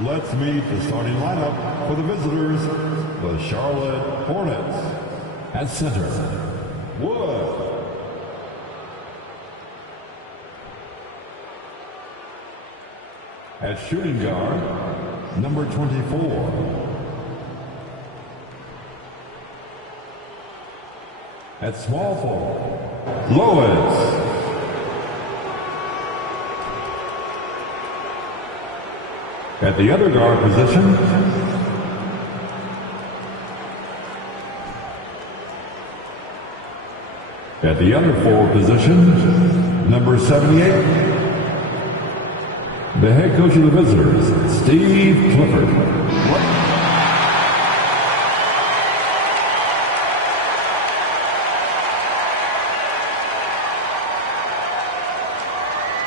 Let's meet the starting lineup for the visitors, the Charlotte Hornets. At center, Wood. At shooting guard, number 24. At small forward, Lois. At the other guard position, at the other forward position, number 78, the head coach of the visitors, Steve Clifford.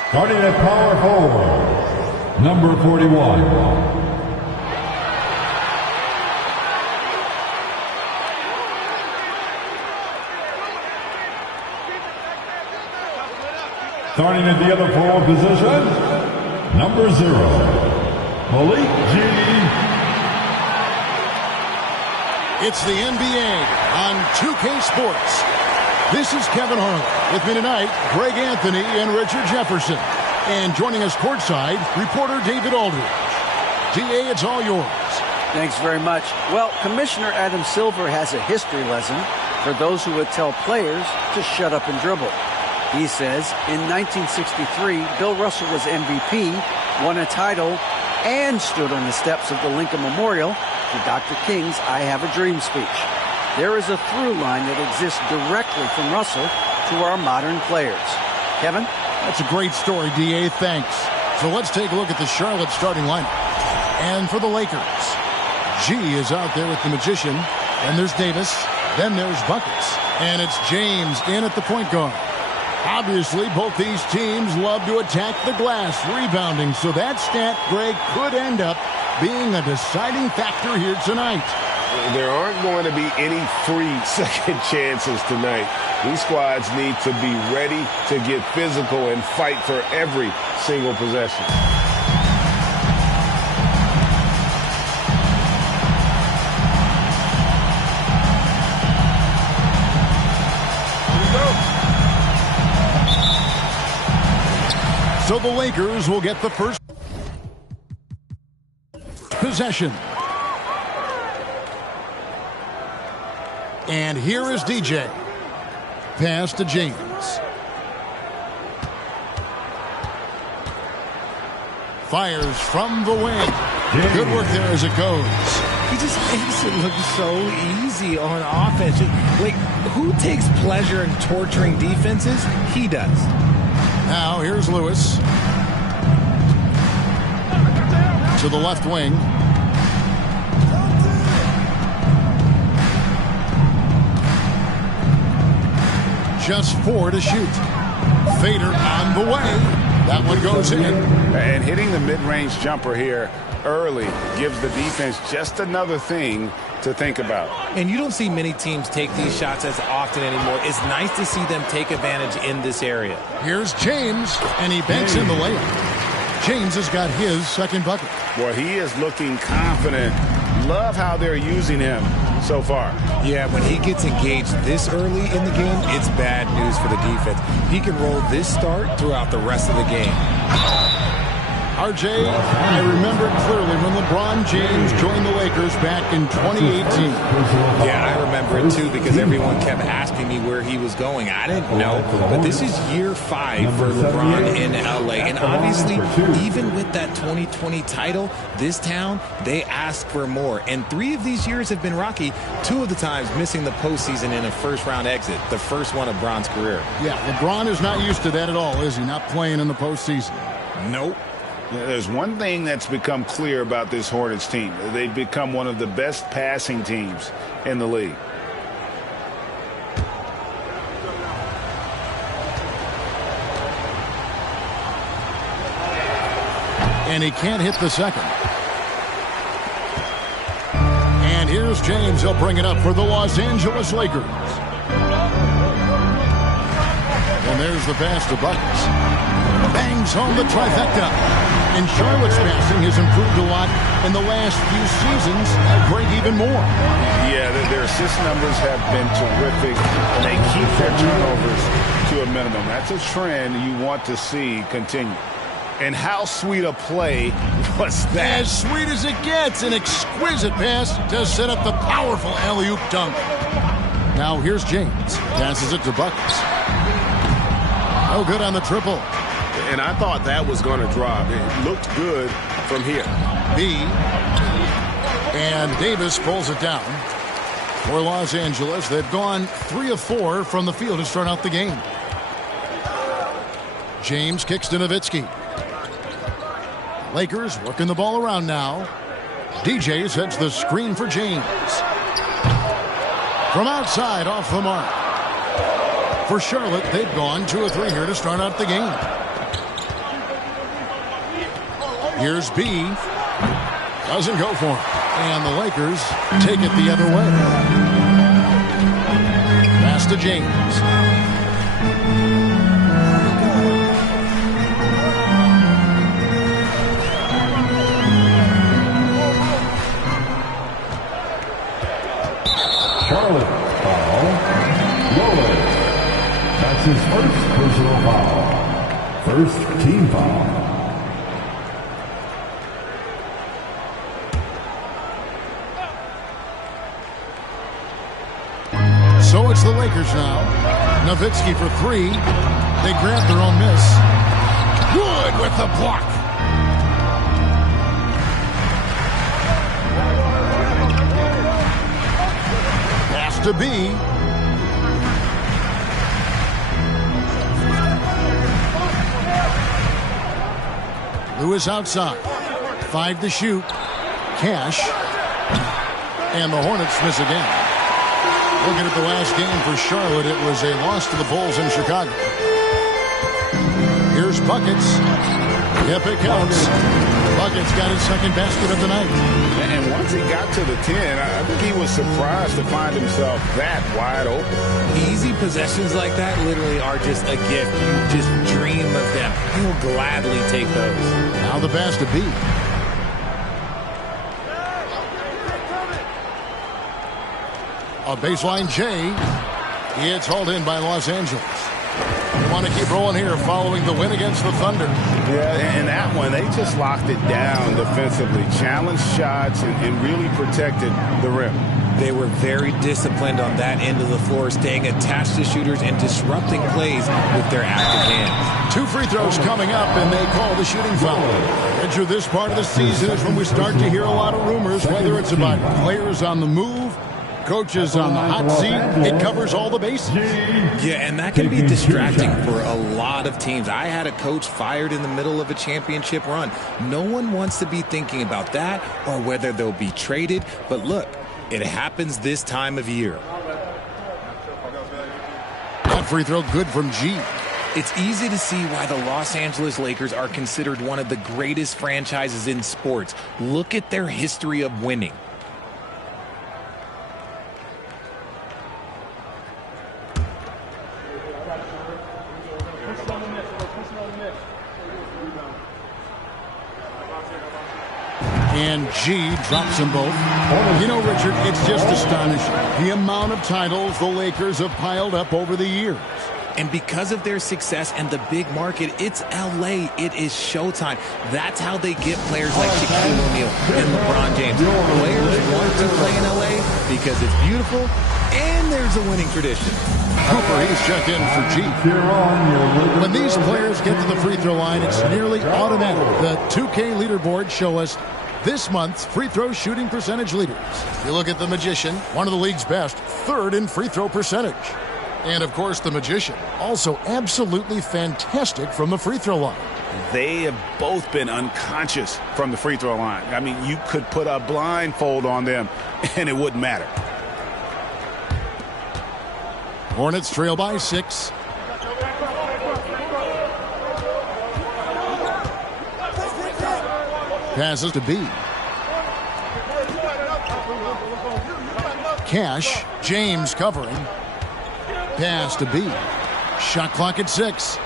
Starting at power forward, number 41. Starting at the other forward position, number 0, Malik G. It's the NBA on 2K Sports. This is Kevin Harlan. With me tonight, Greg Anthony and Richard Jefferson. And joining us courtside, reporter David Aldridge. DA, it's all yours. Thanks very much. Well, Commissioner Adam Silver has a history lesson for those who would tell players to shut up and dribble. He says in 1963, Bill Russell was MVP, won a title, and stood on the steps of the Lincoln Memorial for Dr. King's I Have a Dream speech. There is a through line that exists directly from Russell to our modern players. Kevin? That's a great story, DA. Thanks. So let's take a look at the Charlotte starting lineup. And for the Lakers, G is out there with the Magician. Then there's Davis. Then there's Buckets. And it's James in at the point guard. Obviously, both these teams love to attack the glass, rebounding. So that stat, Greg, could end up being a deciding factor here tonight. There aren't going to be any free second chances tonight. These squads need to be ready to get physical and fight for every single possession. So the Lakers will get the first possession. And here is DJ. Pass to James. Fires from the wing. Good work there as it goes. He just makes it look so easy on offense. Like, who takes pleasure in torturing defenses? He does. Now here's Lewis. To the left wing. Just 4 to shoot. Fader on the way. That one goes in. And hitting the mid-range jumper here early gives the defense just another thing to think about. And you don't see many teams take these shots as often anymore. It's nice to see them take advantage in this area. Here's James, and he banks in the layup. James has got his second bucket. Well, he is looking confident. Love how they're using him so far. Yeah, when he gets engaged this early in the game, it's bad news for the defense. He can roll this start throughout the rest of the game. RJ, I remember clearly when LeBron James joined the Lakers back in 2018. Yeah, I remember it too because everyone kept asking me where he was going. I didn't know, but this is year 5 for LeBron in LA. And obviously, even with that 2020 title, this town, they ask for more. And 3 of these years have been rocky, 2 of the times missing the postseason in a first-round exit, the first one of Bron's career. Yeah, LeBron is not used to that at all, is he? Not playing in the postseason. Nope. There's one thing that's become clear about this Hornets team. They've become one of the best passing teams in the league. And he can't hit the second. And here's James. He'll bring it up for the Los Angeles Lakers. And there's the pass to Buckets. Bangs home the trifecta. And Charlotte's passing has improved a lot in the last few seasons. Break even more. Yeah, their assist numbers have been terrific, and they keep their turnovers to a minimum. That's a trend you want to see continue. And how sweet a play was that? As sweet as it gets. An exquisite pass to set up the powerful alley-oop dunk. Now here's James. Passes it to Buckets. No good on the triple. And I thought that was going to drop. It looked good from here. B. And Davis pulls it down. For Los Angeles, they've gone 3 of 4 from the field to start out the game. James kicks to Nowitzki. Lakers working the ball around now. DJ sets the screen for James. From outside, off the mark. For Charlotte, they've gone 2 of 3 here to start out the game. Here's B. Doesn't go for him. And the Lakers take it the other way. Pass to James. Charlotte foul. Lillard. That's his first personal foul. First team foul. So it's the Lakers now. Nowitzki for 3. They grab their own miss. Good with the block. Pass to B. Lewis outside. 5 to shoot. Cash. And the Hornets miss again. Looking at the last game for Charlotte, it was a loss to the Bulls in Chicago. Here's Buckets. Yep, it counts. Buckets got his second basket of the night. And once he got to the 10, I think he was surprised to find himself that wide open. Easy possessions like that literally are just a gift. You just dream of them. He'll gladly take those. Now the pass to B. A baseline J. It's hauled in by Los Angeles. They want to keep rolling here following the win against the Thunder. Yeah, and that one, they just locked it down defensively. Challenged shots and really protected the rim. They were very disciplined on that end of the floor, staying attached to shooters and disrupting plays with their active hands. 2 free throws coming up, and they call the shooting foul. Enter this part of the season is when we start to hear a lot of rumors, whether it's about players on the move, coaches on the hot seat. It covers all the bases. Yeah, and that can be distracting for a lot of teams. I had a coach fired in the middle of a championship run. No one wants to be thinking about that or whether they'll be traded. But look, it happens this time of year. That free throw good from G. It's easy to see why the Los Angeles Lakers are considered one of the greatest franchises in sports. Look at their history of winning. And G drops them both. You know, Richard, it's just astonishing the amount of titles the Lakers have piled up over the years. And because of their success and the big market, it's L.A. It is showtime. That's how they get players like Shaquille O'Neal and LeBron James. Players want to play in L.A. because it's beautiful and there's a winning tradition. Cooper, he's checked in for G. When these players get to the free throw line, it's nearly automatic. The 2K leaderboards show us this month's free throw shooting percentage leaders. You look at the Magician, one of the league's best, 3rd in free throw percentage. And, of course, the Magician, also absolutely fantastic from the free throw line. They have both been unconscious from the free throw line. I mean, you could put a blindfold on them, and it wouldn't matter. Hornets trail by 6. Passes to B. Cash. James covering. Pass to B. Shot clock at 6.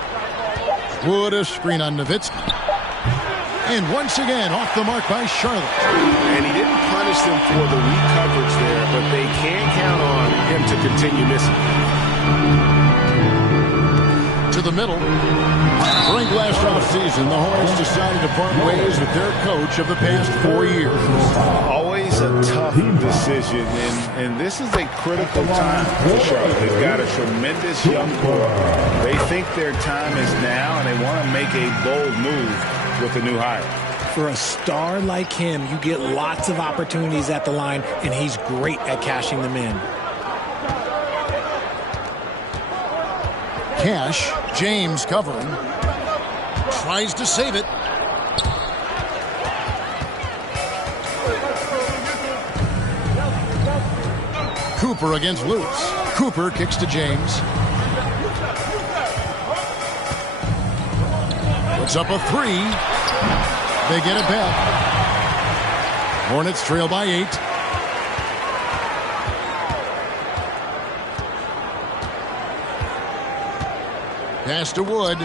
Wood a screen on Nowitzki. And once again, off the mark by Charlotte. And he didn't punish them for the weak coverage there, but they can't count on him to continue missing. To the middle. During last offseason, the Hornets decided to part ways with their coach of the past 4 years. Always a tough decision, and this is a critical time for Charlotte. They've got a tremendous young core. They think their time is now, and they want to make a bold move with a new hire. For a star like him, you get lots of opportunities at the line, and he's great at cashing them in. Cash, James covering. Tries to save it. Cooper against Lewis. Cooper kicks to James. Puts up a three. They get it back. Hornets trail by 8. Pass to Wood.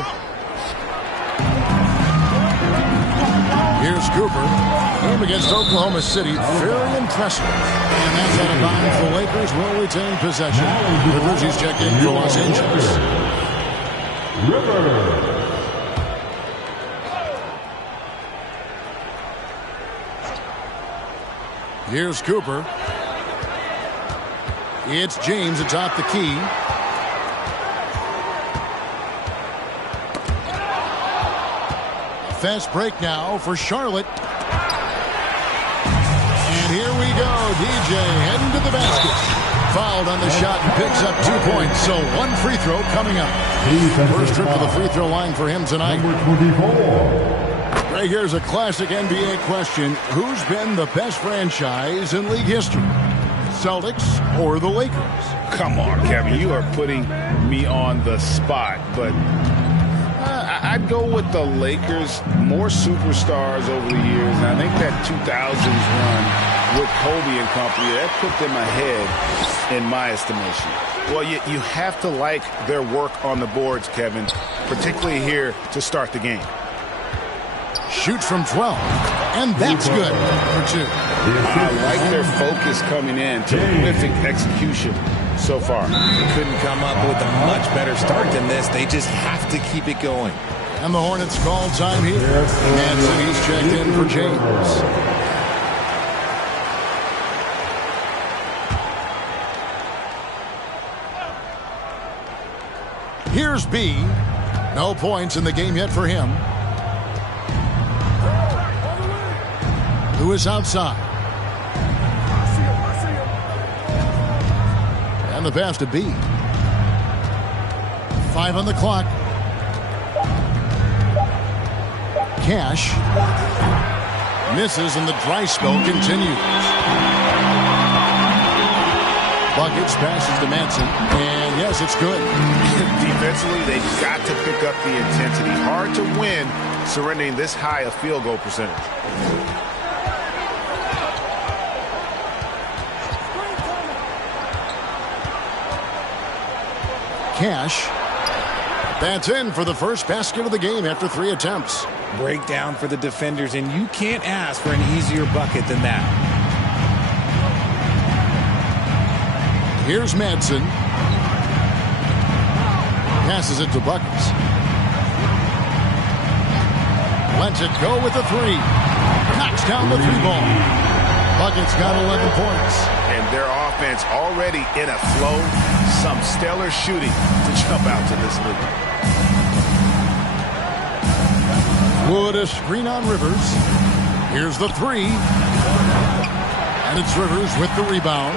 Here's Cooper. Game against Oklahoma City. Very impressive. And that's out of bounds. The Lakers will retain possession. Rivers is checked in for Los Angeles. Rivers. Here's Cooper. It's James atop the key. Fast break now for Charlotte. And here we go. DJ heading to the basket. Fouled on the shot and picks up 2 points. So 1 free throw coming up. First trip to the free throw line for him tonight. Number 24. Right, here's a classic NBA question. Who's been the best franchise in league history? Celtics or the Lakers? Come on, Kevin. You are putting me on the spot, but I'd go with the Lakers. More superstars over the years, and I think that 2000s run with Kobe and company, that put them ahead in my estimation. Well, you have to like their work on the boards, Kevin, particularly here to start the game. Shoots from 12, and that's good for 2. I like their focus coming in. Terrific execution so far. Couldn't come up with a much better start than this. They just have to keep it going. And the Hornets call time here. And he's checked in for James. Here's B. No points in the game yet for him. Lewis outside. And the pass to B. 5 on the clock. Cash. Misses and the dry spell continues. Buckets passes to Manson. And yes, it's good. Defensively, they've got to pick up the intensity. Hard to win surrendering this high a field goal percentage. Cash. That's in for the first basket of the game after 3 attempts. Breakdown for the defenders, and you can't ask for an easier bucket than that. Here's Madsen. Passes it to Buckets. Lets it go with the 3. Knocks down the 3 ball. Buckets got 11 points. And their offense already in a flow. Some stellar shooting to jump out to this league. Wood a screen on Rivers. Here's the 3. And it's Rivers with the rebound.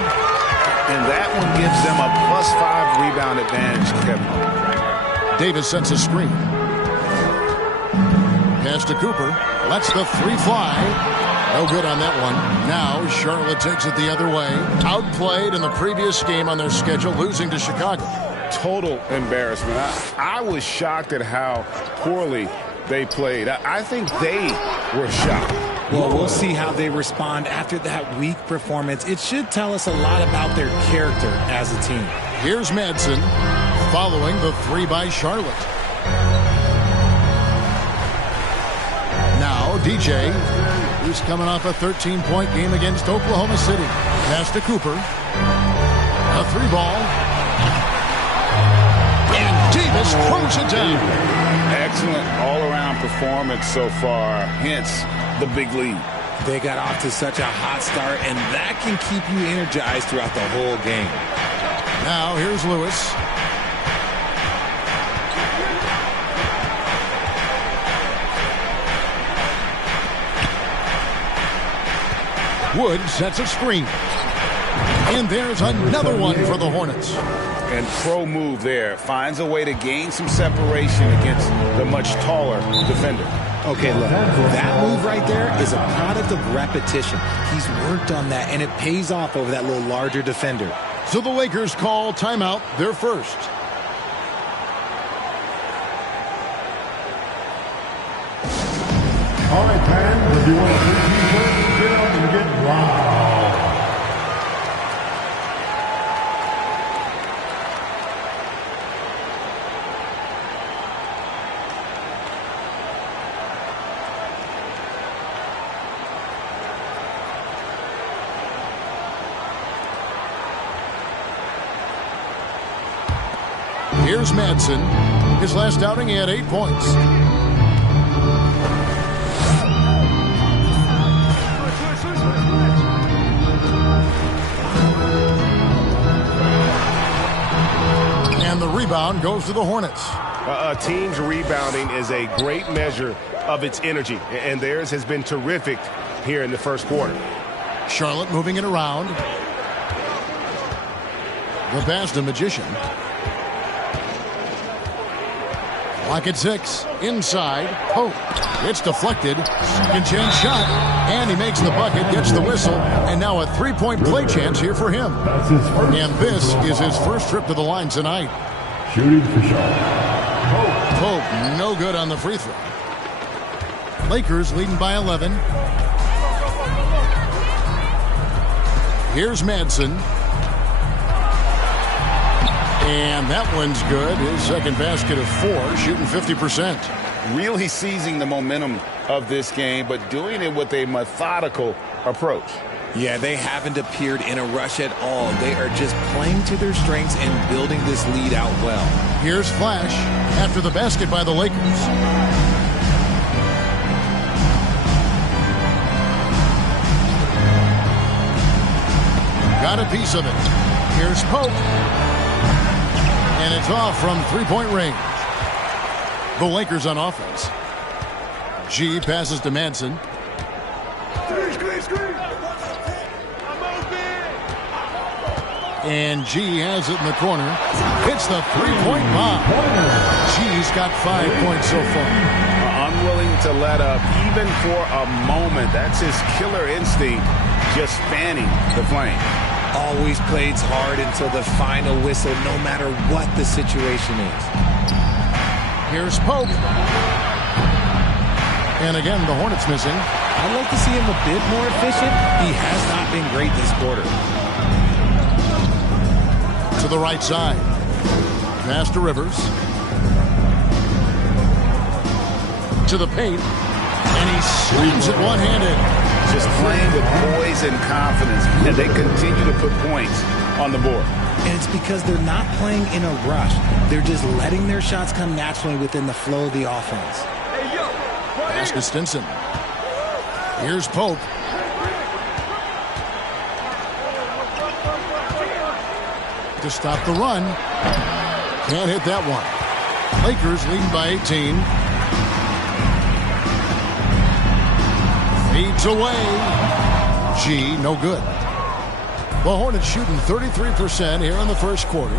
And that one gives them a +5 rebound advantage, Kevin. Davis sets a screen. Pass to Cooper. Lets the 3 fly. No good on that one. Now Charlotte takes it the other way. Outplayed in the previous game on their schedule, losing to Chicago. Total embarrassment. I was shocked at how poorly they played. I think they were shocked. Well, we'll see how they respond after that weak performance. It should tell us a lot about their character as a team. Here's Madsen following the 3 by Charlotte. Now DJ, who's coming off a 13-point game against Oklahoma City. Pass to Cooper. A 3-ball. And Davis throws it down. Excellent all-around performance so far, hence the big lead. They got off to such a hot start, and that can keep you energized throughout the whole game. Now here's Lewis. Wood sets a screen. And there's another one for the Hornets. And pro move there. Finds a way to gain some separation against the much taller defender. Okay, look, that move right there is a product of repetition. He's worked on that, and it pays off over that little larger defender. So the Lakers call timeout, their first. All right, fans, if you want to see get up and get wild. Here's Madsen. His last outing, he had 8 points. And the rebound goes to the Hornets. A team's rebounding is a great measure of its energy, and theirs has been terrific here in the first quarter. Charlotte moving it around. The pass to Magician. Lock at 6. Inside. Pope. It's deflected. Second chance shot. And he makes the bucket, gets the whistle. And now a 3-point play chance here for him. That's his first. And this is his first trip to the line tonight. Shooting for Charlotte. Pope, no good on the free throw. Lakers leading by 11. Here's Madsen. And that one's good. His second basket of 4, shooting 50%. Really seizing the momentum of this game, but doing it with a methodical approach. Yeah, they haven't appeared in a rush at all. They are just playing to their strengths and building this lead out well. Here's Flash after the basket by the Lakers. Got a piece of it. Here's Pope. And it's off from 3-point range. The Lakers on offense. G passes to Madsen. And G has it in the corner. Hits the 3-point bomb. G's got 5 points so far. Unwilling to let up even for a moment. That's his killer instinct, just fanning the flame. Always plays hard until the final whistle, no matter what the situation is. Here's Pope. And again, the Hornets missing. I'd like to see him a bit more efficient. He has not been great this quarter. To the right side. Pass to Rivers. To the paint. And he slams it one-handed. Just playing with poise and confidence, and they continue to put points on the board. And it's because they're not playing in a rush. They're just letting their shots come naturally within the flow of the offense. Pass to Stinson. Here's Pope. To stop the run. Can't hit that one. Lakers leading by 18. Feeds away. G, no good. The Hornets shooting 33% here in the first quarter.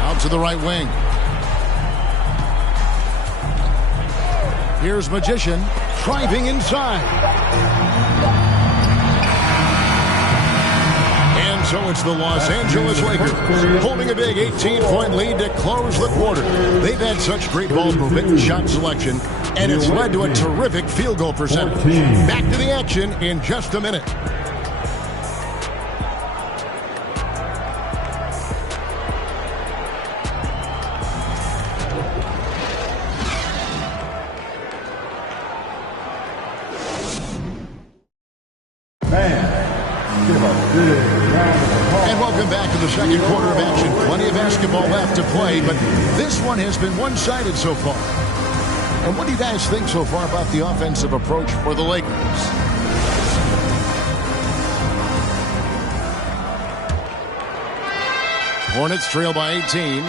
Out to the right wing. Here's Magician driving inside. And so it's the Los Angeles Lakers holding a big 18-point lead to close the quarter. They've had such great ball movement and shot selection, and it's led to a terrific field goal percentage. Back to the action in just a minute. second quarter of action. Plenty of basketball left to play, but this one has been one-sided so far. And what do you guys think so far about the offensive approach for the Lakers? Hornets trail by 18.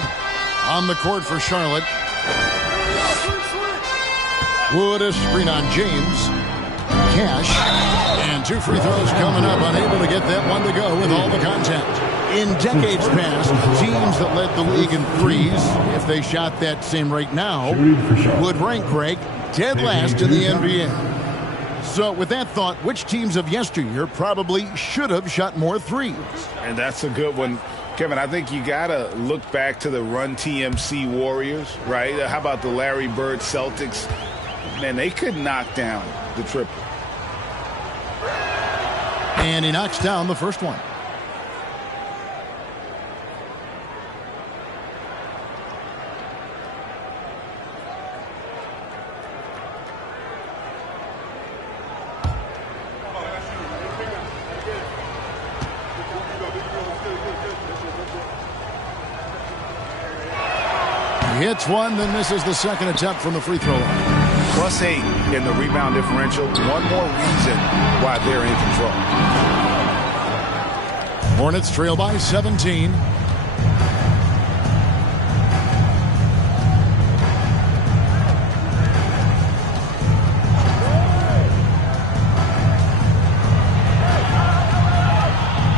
On the court for Charlotte. Wood a screen on James. Cash. And 2 free throws coming up. Unable to get that one to go with all the contact. In decades past, teams that led the league in threes, if they shot that same rate now, would rank, Greg, dead last in the NBA. So with that thought, which teams of yesteryear probably should have shot more threes? And that's a good one. Kevin, I think you got to look back to the Run TMC Warriors, right? How about the Larry Bird Celtics? Man, they could knock down the triple. And he knocks down the first one. He hits one, then misses the second attempt from the free throw line. +8 in the rebound differential. One more reason why they're in control. Hornets trail by 17.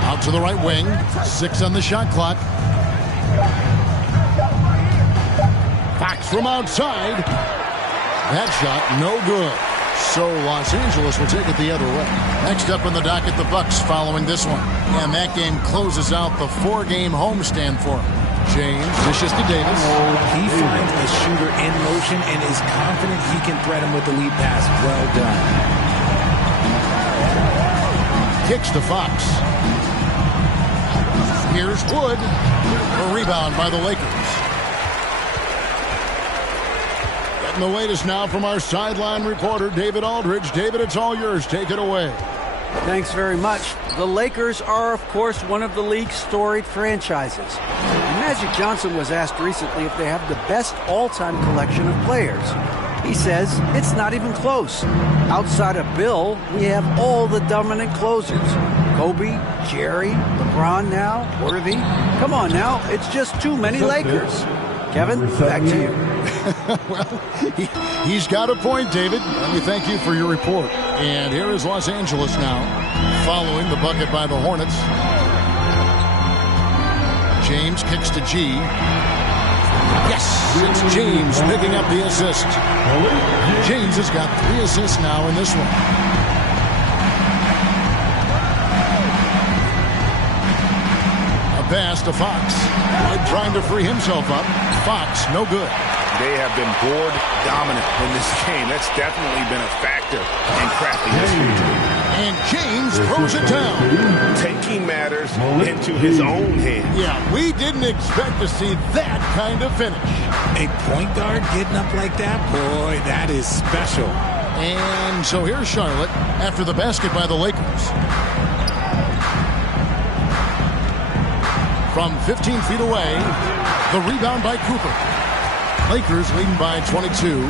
Out to the right wing. 6 on the shot clock. Fox from outside. That shot, no good. So Los Angeles will take it the other way. Next up in the docket, the Bucks following this one. And that game closes out the 4-game homestand for him. James dishes to Davis. He finds a shooter in motion and is confident he can thread him with the lead pass. Well done. Kicks to Fox. Here's Wood. A rebound by the Lakers. The latest now from our sideline reporter, David Aldridge. David, it's all yours. Take it away. Thanks very much. The Lakers are, of course, one of the league's storied franchises. Magic Johnson was asked recently if they have the best all-time collection of players. He says it's not even close. Outside of Bill, we have all the dominant closers. Kobe, Jerry, LeBron now, Worthy. Come on now, it's just too many Lakers. Kevin, back to you. Well, he's got a point, David. Let me thank you for your report. And here is Los Angeles now, following the bucket by the Hornets. James kicks to G. Yes, it's James picking up the assist. James has got 3 assists now in this one. A pass to Fox. Wood trying to free himself up. Fox, no good. They have been board dominant in this game. That's definitely been a factor in crafting this victory. And James throws it down. Taking matters into his own hands. Yeah, we didn't expect to see that kind of finish. A point guard getting up like that? Boy, that is special. And so here's Charlotte after the basket by the Lakers. From 15 feet away, the rebound by Cooper. Lakers leading by 22.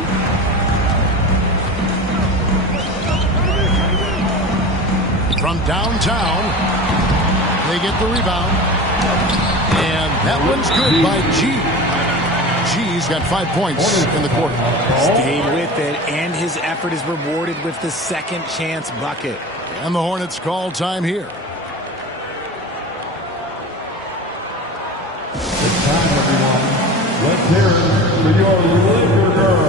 From downtown, they get the rebound. And that one's good by G. G's got 5 points in the quarter. Stayed with it, and his effort is rewarded with the second chance bucket. And the Hornets call time here. It's time, everyone. Let's hear it for your Laker girl.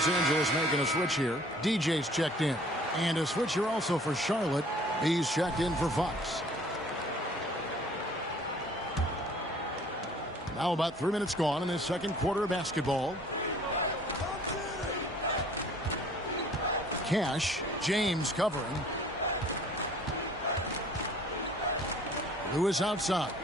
Los Angeles making a switch here. DJ's checked in. And a switch here also for Charlotte. He's checked in for Fox. Now about 3 minutes gone in this second quarter of basketball. Cash, James covering. Lewis outside.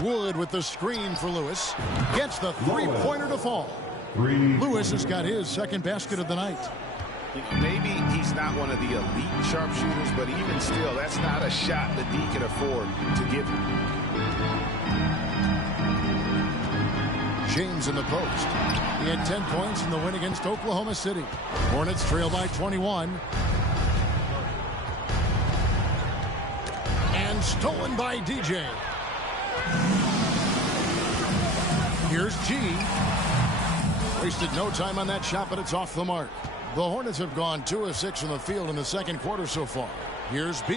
Wood with the screen for Lewis. Gets the three-pointer to fall. Lewis has got his second basket of the night. Maybe he's not one of the elite sharpshooters, but even still, that's not a shot that he can afford to give him. James in the post. He had 10 points in the win against Oklahoma City. Hornets trail by 21. And stolen by DJ. Here's G. Wasted no time on that shot, but it's off the mark. The Hornets have gone 2 of 6 from the field in the second quarter so far. Here's B.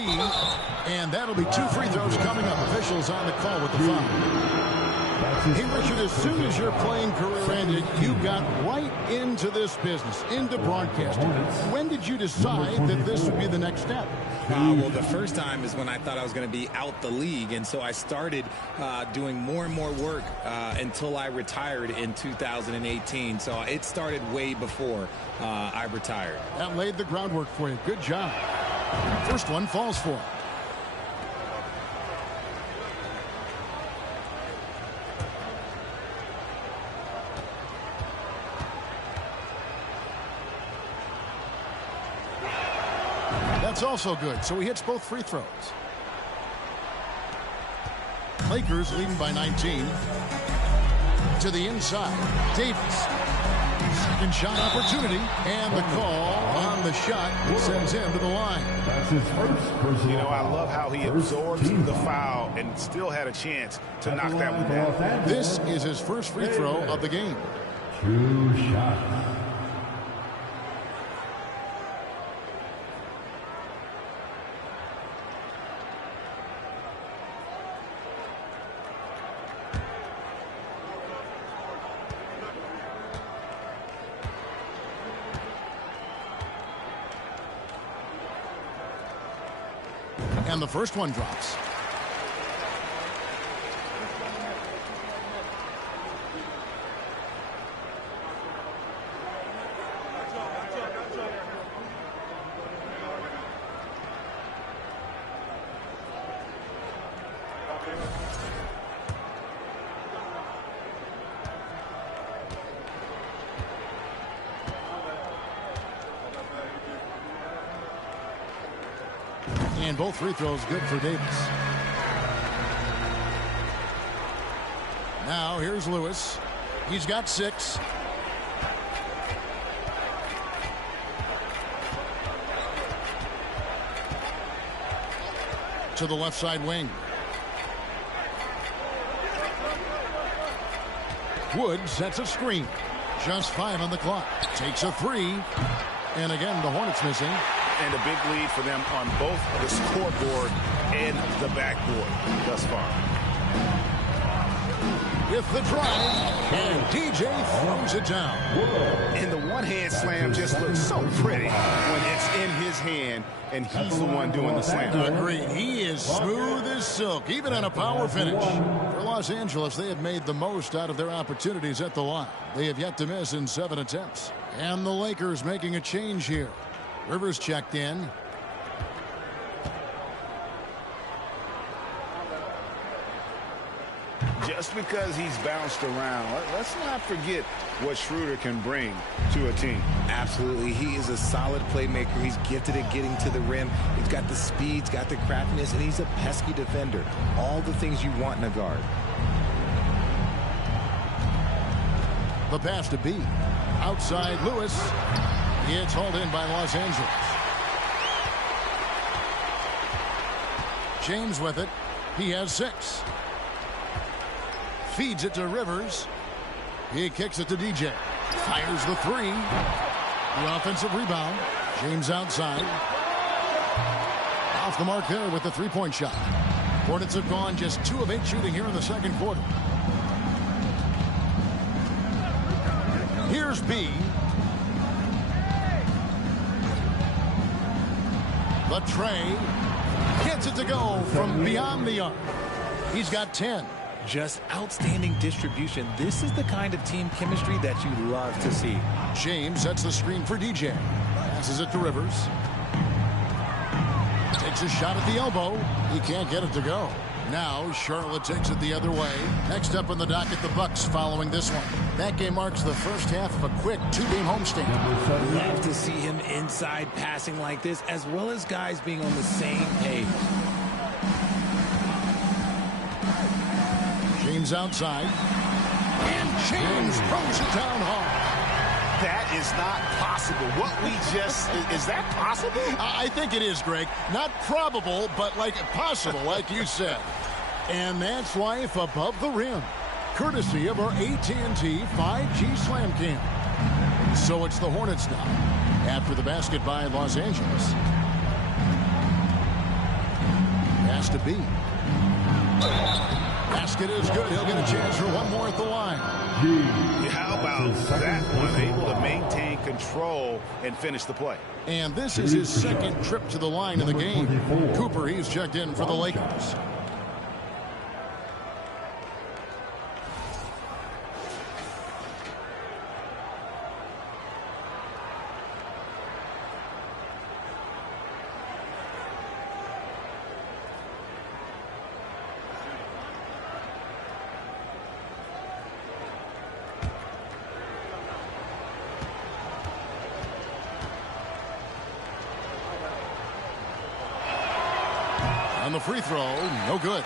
And that'll be 2 free throws coming up. Officials on the call with the foul. Hey, Richard, as soon as your playing career ended, you got right into this business, into broadcasting. When did you decide that this would be the next step? Well, the first time is when I thought I was going to be out the league, and so I started doing more and more work until I retired in 2018. So it started way before I retired. That laid the groundwork for you. Good job. First one falls for him. That's also good, so he hits both free throws. Lakers leading by 19. To the inside, Davis. Second shot opportunity, and the call on the shot sends him to the line. That's his first personal. You know, I love how he absorbs the foul and still had a chance to knock that one down. This is his first free throw of the game. 2 shots. And the first one drops. And both free throws good for Davis. Now here's Lewis. He's got 6. To the left side wing. Wood sets a screen. Just 5 on the clock. Takes a 3. And again, the Hornets missing. And a big lead for them on both the scoreboard and the backboard thus far. With the drive, and DJ throws it down. And the one-hand slam just looks so pretty when it's in his hand, and he's the one doing the slam. Agreed. He is smooth as silk, even on a power finish. For Los Angeles, they have made the most out of their opportunities at the line. They have yet to miss in 7 attempts. And the Lakers making a change here. Rivers checked in. Just because he's bounced around, let's not forget what Schroeder can bring to a team. Absolutely. He is a solid playmaker. He's gifted at getting to the rim. He's got the speed, he's got the craftiness, and he's a pesky defender. All the things you want in a guard. The pass to B. Outside Lewis. It's hauled in by Los Angeles. James with it. He has 6. Feeds it to Rivers. He kicks it to DJ. Fires the 3. The offensive rebound. James outside. Off the mark there with the three-point shot. Hornets have gone just 2 of 8 shooting here in the second quarter. Here's B. The tray. Gets it to go from beyond the arc. He's got 10. Just outstanding distribution. This is the kind of team chemistry that you love to see. James sets the screen for DJ. Passes it to Rivers. Takes a shot at the elbow. He can't get it to go. Now Charlotte takes it the other way. Next up on the docket, the Bucks following this one. That game marks the first half of a quick two-game homestand. Love to see him inside passing like this, as well as guys being on the same page. James outside. And James throws it down hard. That is not possible. What we just, is that possible? I think it is, Greg. Not probable, but like possible, like you said. And that's life above the rim, courtesy of our AT&T 5G Slam Cam. So it's the Hornets now, after the basket by Los Angeles. Has to be. Basket is good. He'll get a chance for one more at the line. How about that one? Able to maintain control and finish the play. And this is his second trip to the line in the game. Cooper, he's checked in for the Lakers. On the free throw, no good.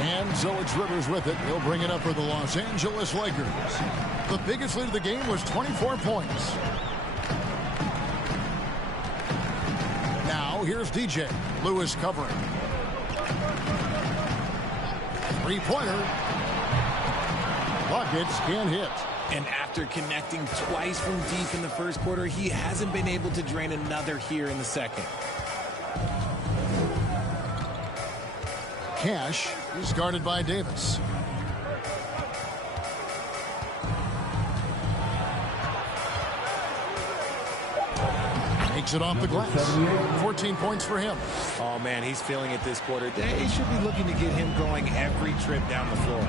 And so it's Rivers with it. He'll bring it up for the Los Angeles Lakers. The biggest lead of the game was 24 points. Now here's DJ. Lewis covering. Three-pointer. Buckets can't hit. And after connecting twice from deep in the first quarter, he hasn't been able to drain another here in the second. Cash is guarded by Davis. Makes it off the glass. 14 points for him. Oh, man, he's feeling it this quarter. They should be looking to get him going every trip down the floor.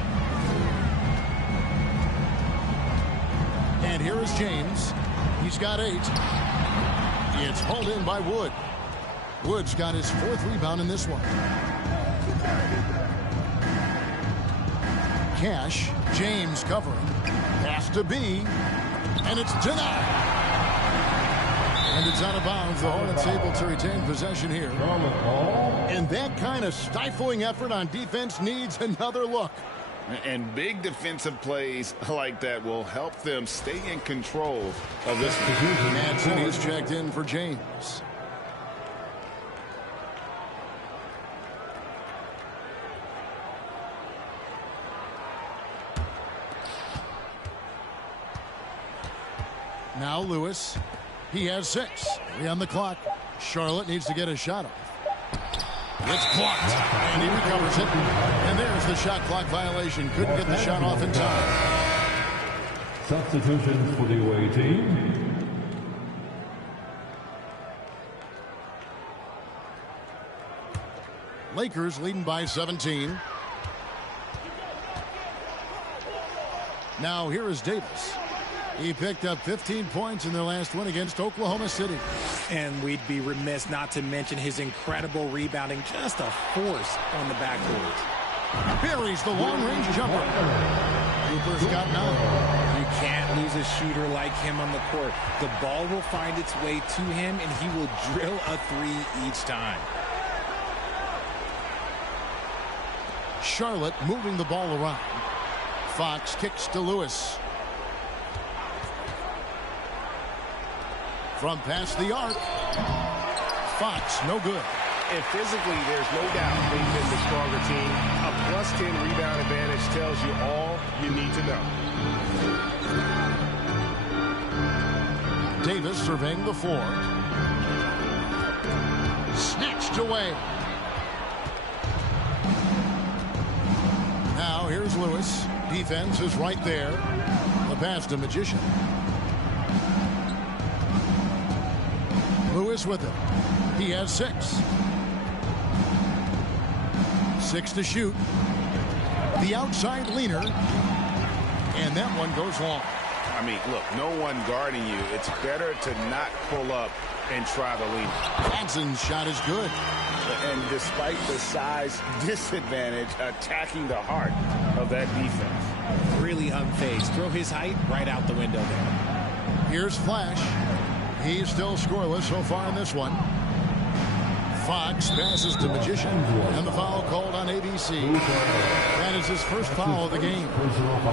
And here is James. He's got 8. It's pulled in by Wood. Wood's got his 4th rebound in this one. Cash, James covering. Has to be. And it's denied. And it's out of bounds. The Hornets able to retain possession here. And that kind of stifling effort on defense needs another look. And big defensive plays like that will help them stay in control of this position. Madsen is checked in for James. Now Lewis. He has 6. 3 on the clock. Charlotte needs to get a shot off. It's blocked. And he recovers it. And there's the shot clock violation. Couldn't get the shot off in time. Substitutions for the away team. Lakers leading by 17. Now here is Davis. He picked up 15 points in their last win against Oklahoma City. And we'd be remiss not to mention his incredible rebounding. Just a force on the backboard. Buries the long-range jumper. Cooper's got 9. You can't lose a shooter like him on the court. The ball will find its way to him, and he will drill a 3 each time. Charlotte moving the ball around. Fox kicks to Lewis. From past the arc. Fox, no good. And physically, there's no doubt they've been the stronger team. A +10 rebound advantage tells you all you need to know. Davis surveying the floor. Snatched away. Now here's Lewis. Defense is right there. The pass to Magician. Lewis with it. He has 6. 6 to shoot. The outside leaner. And that one goes long. I mean, look, no one guarding you. It's better to not pull up and try the lead. Jackson's shot is good. And despite the size disadvantage, attacking the heart of that defense. Really unfazed. Throw his height right out the window there. Here's Flash. He's still scoreless so far in this one. Fox passes to Magician, and the foul called on ABC. That is his first foul of the game.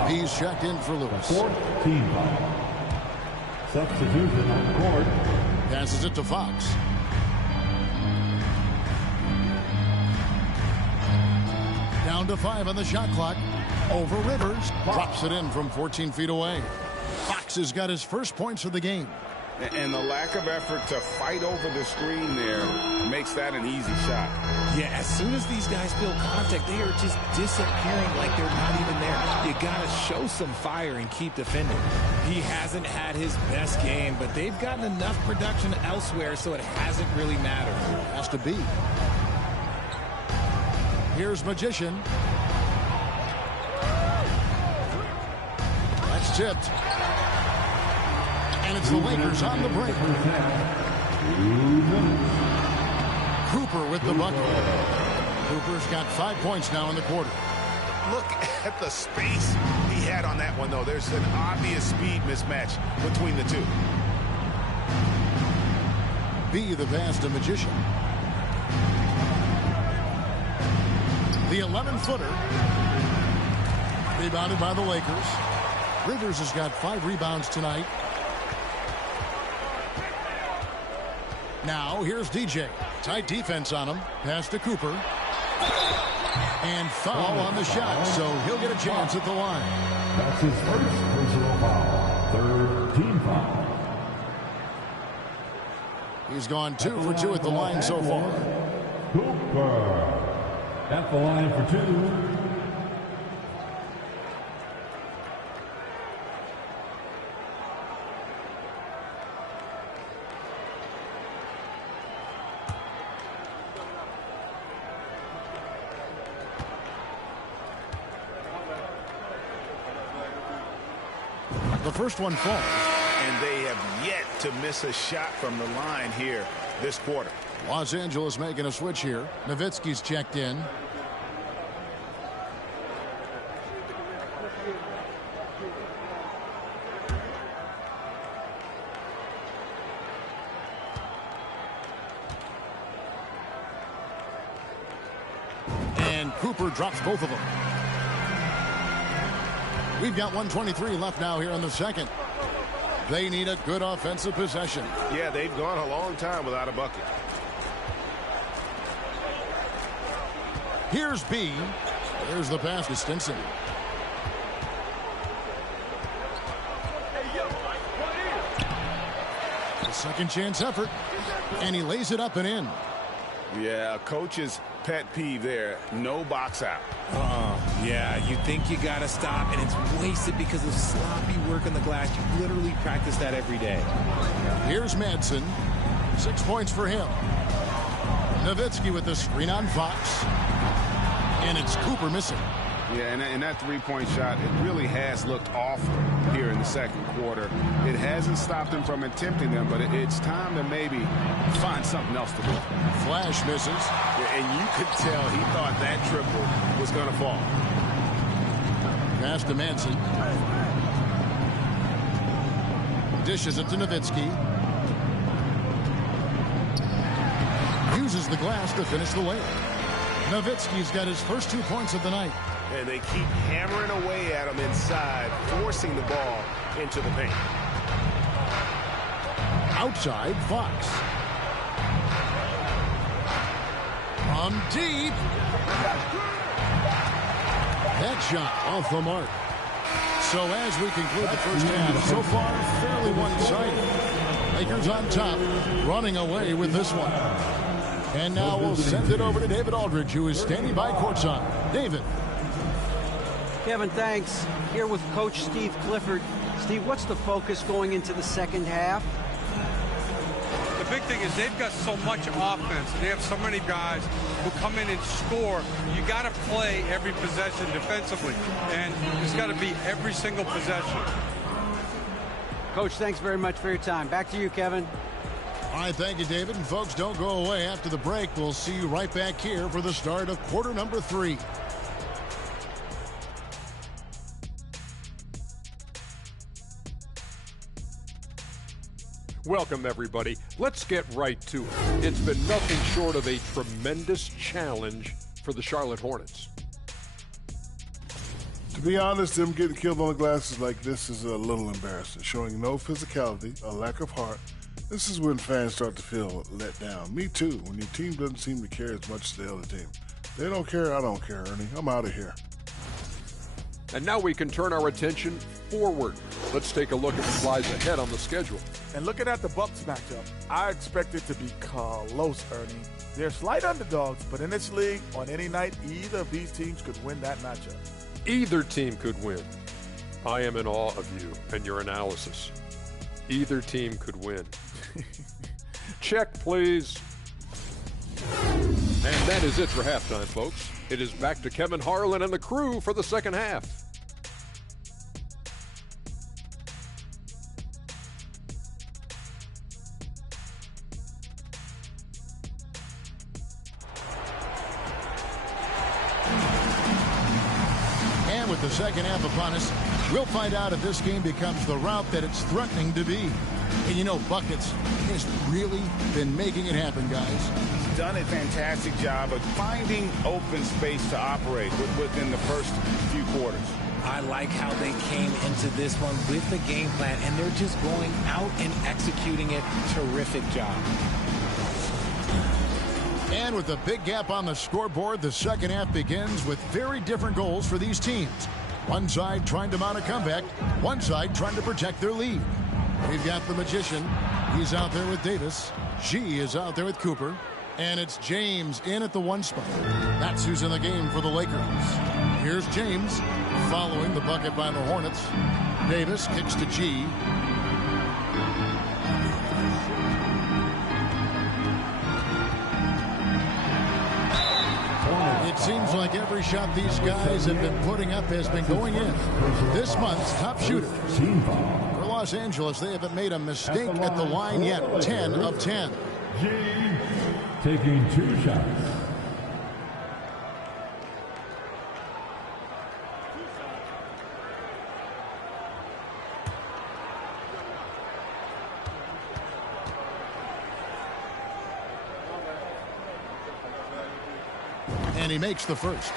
He's checked in for Lewis. 14 foul. Substitution on the court. Passes it to Fox. Down to 5 on the shot clock. Over Rivers. Drops it in from 14 feet away. Fox has got his first points of the game. And the lack of effort to fight over the screen there makes that an easy shot. Yeah, as soon as these guys feel contact, they are just disappearing like they're not even there. You got to show some fire and keep defending. He hasn't had his best game, but they've gotten enough production elsewhere, so it hasn't really mattered. Has to be. Here's Magician. That's tipped. And it's the Lakers on the break. Cooper with the bucket. Cooper's got 5 points now in the quarter. Look at the space he had on that one, though. There's an obvious speed mismatch between the two. B, the pass to Magician. The 11-footer. Rebounded by the Lakers. Rivers has got 5 rebounds tonight. Now, here's DJ. Tight defense on him. Pass to Cooper. And foul on the shot, so he'll get a chance at the line. That's his first personal foul. Third team foul. He's gone 2 for 2 at the line so far. Cooper at the line for 2. The first one falls. And they have yet to miss a shot from the line here this quarter. Los Angeles making a switch here. Nowitzki's checked in. And Cooper drops both of them. We've got 1:23 left now here in the second. They need a good offensive possession. Yeah, they've gone a long time without a bucket. Here's B. There's the pass to Stinson. A second chance effort. And he lays it up and in. Yeah, a coach's pet peeve there. No box out. Yeah, you think you got to stop, and it's wasted because of sloppy work on the glass. You literally practice that every day. Here's Madsen. 6 points for him. Nowitzki with the screen on Fox. And it's Cooper missing. Yeah, and that three-point shot, it really has looked off here in the second quarter. It hasn't stopped him from attempting them, but it's time to maybe find something else to do. Flash misses. Yeah, and you could tell he thought that triple was going to fall. Pass to Madsen. Dishes it to Nowitzki. Uses the glass to finish the layup. Nowitzki's got his first 2 points of the night. And they keep hammering away at him inside, forcing the ball into the paint. Outside, Fox. From deep. That shot off the mark. So as we conclude the first half, so far fairly one-sided. Lakers on top, running away with this one. And now we'll send it over to David Aldridge, who is standing by courtside. David. Kevin, thanks. Here with Coach Steve Clifford. Steve, what's the focus going into the second half? The big thing is they've got so much offense. They have so many guys who come in and score. You got to play every possession defensively, and it's got to be every single possession. Coach, thanks very much for your time. Back to you, Kevin. All right, thank you, David. And folks, don't go away. After the break, we'll see you right back here for the start of quarter number 3. Welcome, everybody. Let's get right to it. It's been nothing short of a tremendous challenge for the Charlotte Hornets. To be honest, them getting killed on the glass like this is a little embarrassing, showing no physicality, a lack of heart. This is when fans start to feel let down. Me too, when your team doesn't seem to care as much as the other team. They don't care, I don't care, Ernie. I'm out of here. And now we can turn our attention forward. Let's take a look at what lies ahead on the schedule. And looking at the Bucks matchup, I expect it to be close, Ernie. They're slight underdogs, but in this league, on any night, either of these teams could win that matchup. Either team could win. I am in awe of you and your analysis. Either team could win. Check, please. And that is it for halftime, folks. It is back to Kevin Harlan and the crew for the second half. And with the second half upon us, we'll find out if this game becomes the route that it's threatening to be. And you know, Buckets has really been making it happen, guys. He's done a fantastic job of finding open space to operate within the first few quarters. I like how they came into this one with the game plan, and they're just going out and executing it. Terrific job. And with a big gap on the scoreboard, the second half begins with very different goals for these teams. One side trying to mount a comeback, one side trying to protect their lead. We've got the Magician. He's out there with Davis. G is out there with Cooper. And it's James in at the 1 spot. That's who's in the game for the Lakers. Here's James following the bucket by the Hornets. Davis kicks to G. It seems like every shot these guys have been putting up has been going in. This month's top shooter. For Los Angeles, they haven't made a mistake at the line yet. 10 of 10. G taking 2 shots. And he makes the first.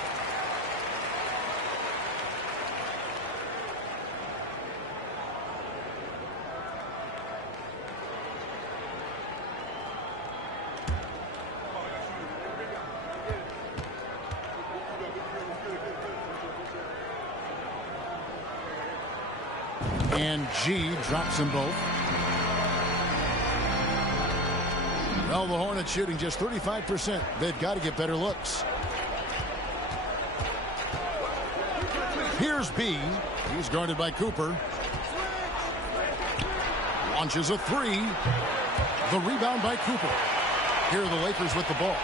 And G drops them both. Well, the Hornets shooting just 35%. They've got to get better looks. Here's B. He's guarded by Cooper. Launches a 3. The rebound by Cooper. Here are the Lakers with the ball.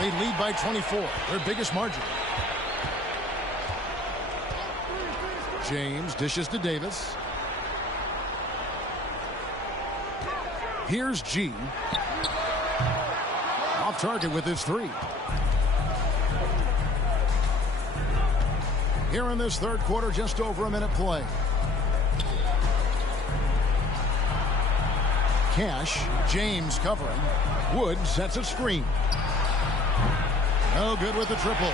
They lead by 24, their biggest margin. James dishes to Davis. Here's G. Off target with his 3. Here in this third quarter, just over a minute play. Cash, James covering. Wood sets a screen. No good with the triple.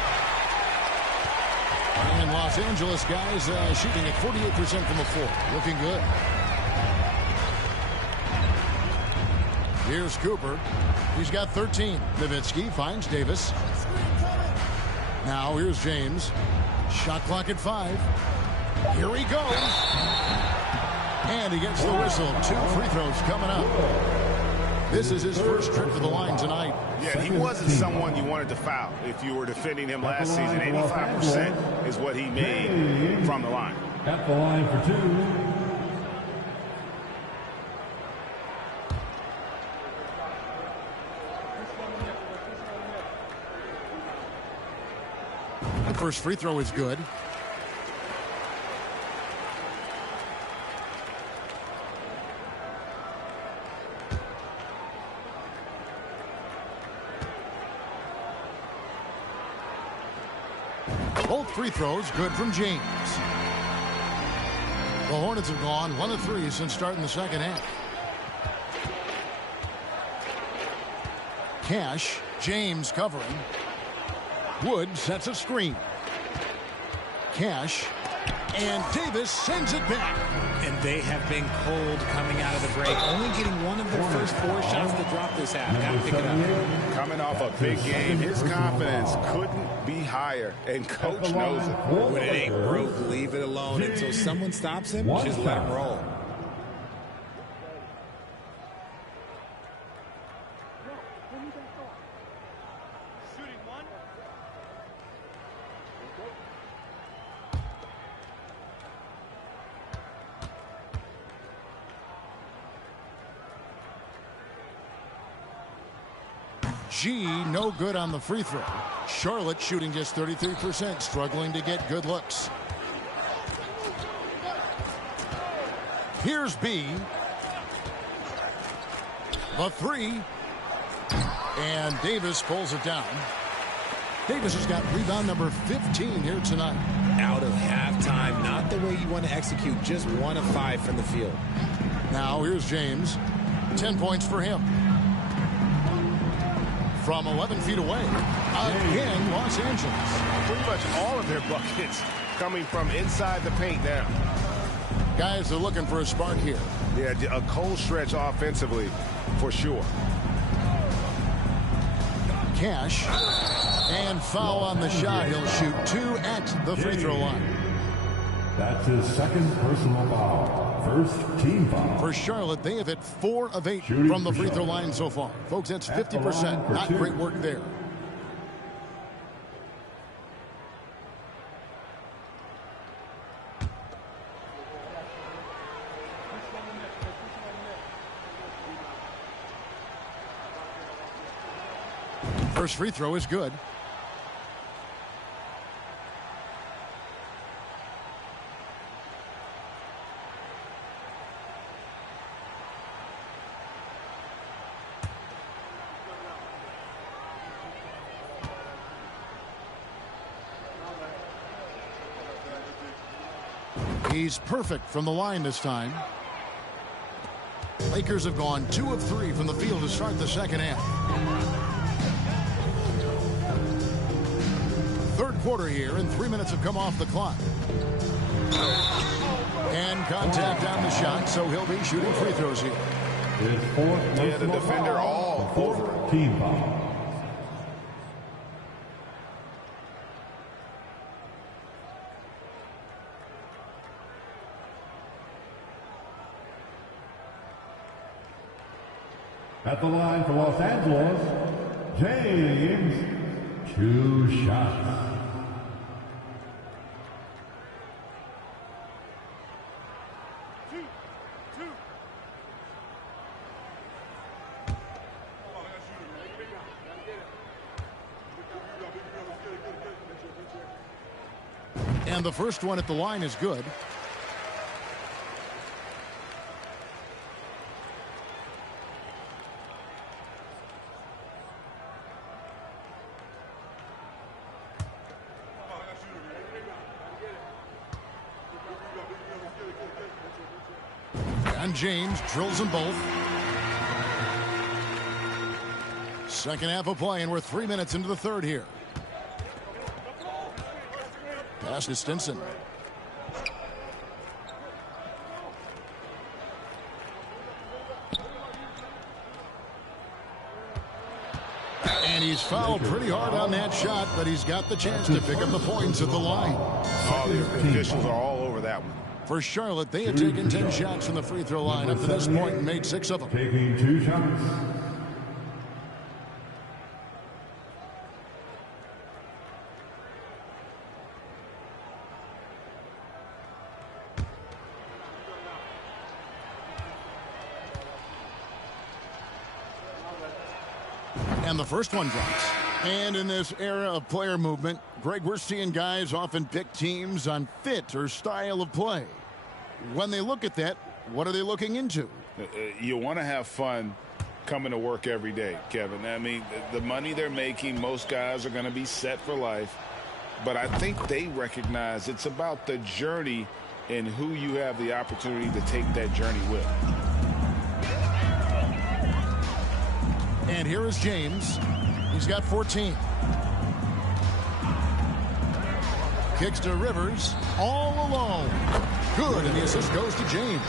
And Los Angeles guys shooting at 48% from the floor. Looking good. Here's Cooper. He's got 13. Nowitzki finds Davis. Now here's James. Shot clock at 5. Here he goes. And he gets the whistle. 2 free throws coming up. This is his first trip to the line tonight. Yeah, he wasn't someone you wanted to foul if you were defending him last season. 85% is what he made from the line. At the line for 2. The first free throw is good. Both free throws good from James. The Hornets have gone 1 of 3 since starting the second half. Cash, James covering. Wood sets a screen. Cash, and Davis sends it back. And they have been cold coming out of the break. Only getting one of their first 4 shots to drop this half. Got to pick it up. Coming off a big game, his confidence couldn't be higher, and Coach knows it. When it ain't broke, leave it alone until someone stops him. Just let him roll. G, no good on the free throw. Charlotte shooting just 33%, struggling to get good looks. Here's B. The 3. And Davis pulls it down. Davis has got rebound number 15 here tonight. Out of halftime, not the way you want to execute, just 1 of 5 from the field. Now here's James. 10 points for him. From 11 feet away, again, Los Angeles. Pretty much all of their buckets coming from inside the paint now. Guys are looking for a spark here. Yeah, a cold stretch offensively, for sure. Cash, and foul on the shot. He'll shoot 2 at the free throw line. That's his second personal foul. First team foul. For Charlotte, they have hit 4 of 8 Shooting from the free throw Charlotte. line so far. Folks, that's At the line 50%. for Not 2. great work there. First free throw is good. He's perfect from the line this time. Lakers have gone 2 of 3 from the field to start the second half. Third quarter here, and 3 minutes have come off the clock. And contact on the shot, so he'll be shooting free throws here. His fourth Yeah, the personal defender foul. all Fourth over. team foul. At the line for Los Angeles, James. 2 shots. And the first one at the line is good. And James drills them both. Second half of play, and we're 3 minutes into the third here. Pass to Stinson. And he's fouled pretty hard on that shot, but he's got the chance to pick up the points at the line. Oh, the officials are all over that one. For Charlotte, they had taken 10 shots from the free throw line up to this point and made 6 of them. Taking 2 shots. And the first one drops. And in this era of player movement, Greg, we're seeing guys often pick teams on fit or style of play. When they look at that, what are they looking into? You want to have fun coming to work every day, Kevin. I mean, the money they're making, most guys are going to be set for life. But I think they recognize it's about the journey and who you have the opportunity to take that journey with. And here is James. He's got 14. Kicks to Rivers, all alone. Good, and the assist goes to James.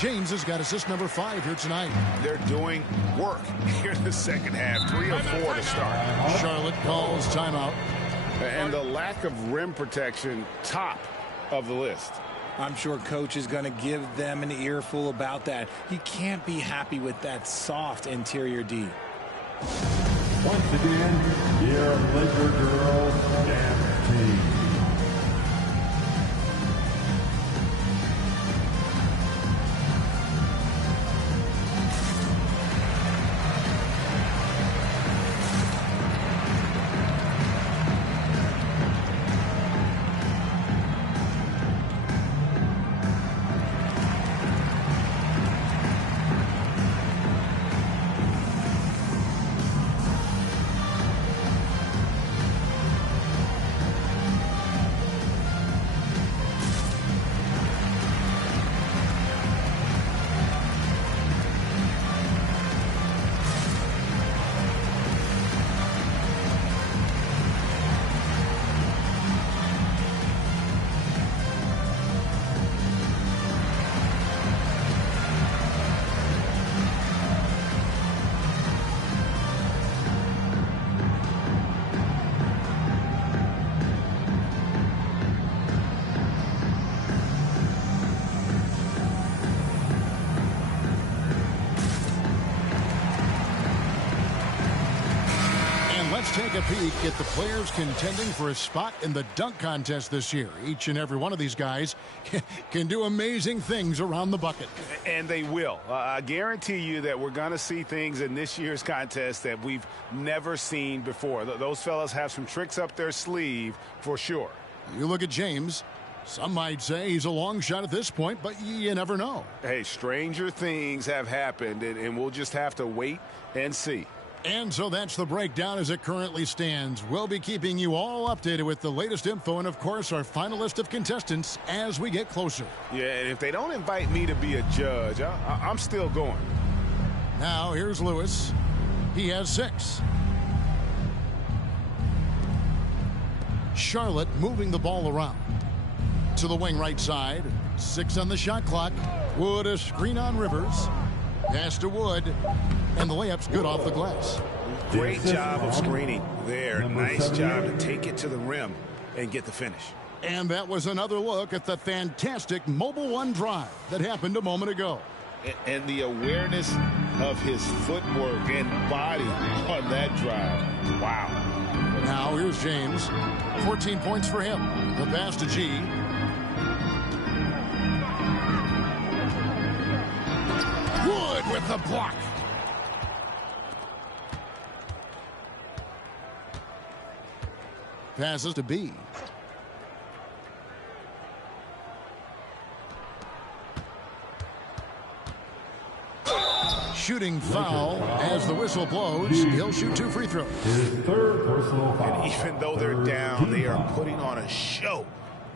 James has got assist number 5 here tonight. They're doing work here in the second half. 3 or 4 to start. Charlotte calls timeout. And the lack of rim protection, top of the list. I'm sure coach is going to give them an earful about that. You can't be happy with that soft interior D. Once again, your Laker girls dance team. Take a peek at the players contending for a spot in the dunk contest this year. Each and every one of these guys can do amazing things around the bucket. And they will. I guarantee you that we're going to see things in this year's contest that we've never seen before. Those fellas have some tricks up their sleeve for sure. You look at James. Some might say he's a long shot at this point, but you never know. Hey, stranger things have happened, and we'll just have to wait and see. And so that's the breakdown as it currently stands. We'll be keeping you all updated with the latest info and, of course, our final list of contestants as we get closer. Yeah, and if they don't invite me to be a judge, I'm still going. Now, here's Lewis. He has 6. Charlotte moving the ball around. To the wing right side. 6 on the shot clock. Wood a screen on Rivers. Pass to Wood. And the layup's good off the glass. Great job of screening there. Nice job to take it to the rim and get the finish. And that was another look at the fantastic Mobile One drive that happened a moment ago. And the awareness of his footwork and body on that drive. Wow. Now here's James. 14 points for him. The pass to G. Wood with the block. Passes to B. Shooting foul as the whistle blows. He'll shoot 2 free throws. His 3rd personal foul. And even though they're down, they are putting on a show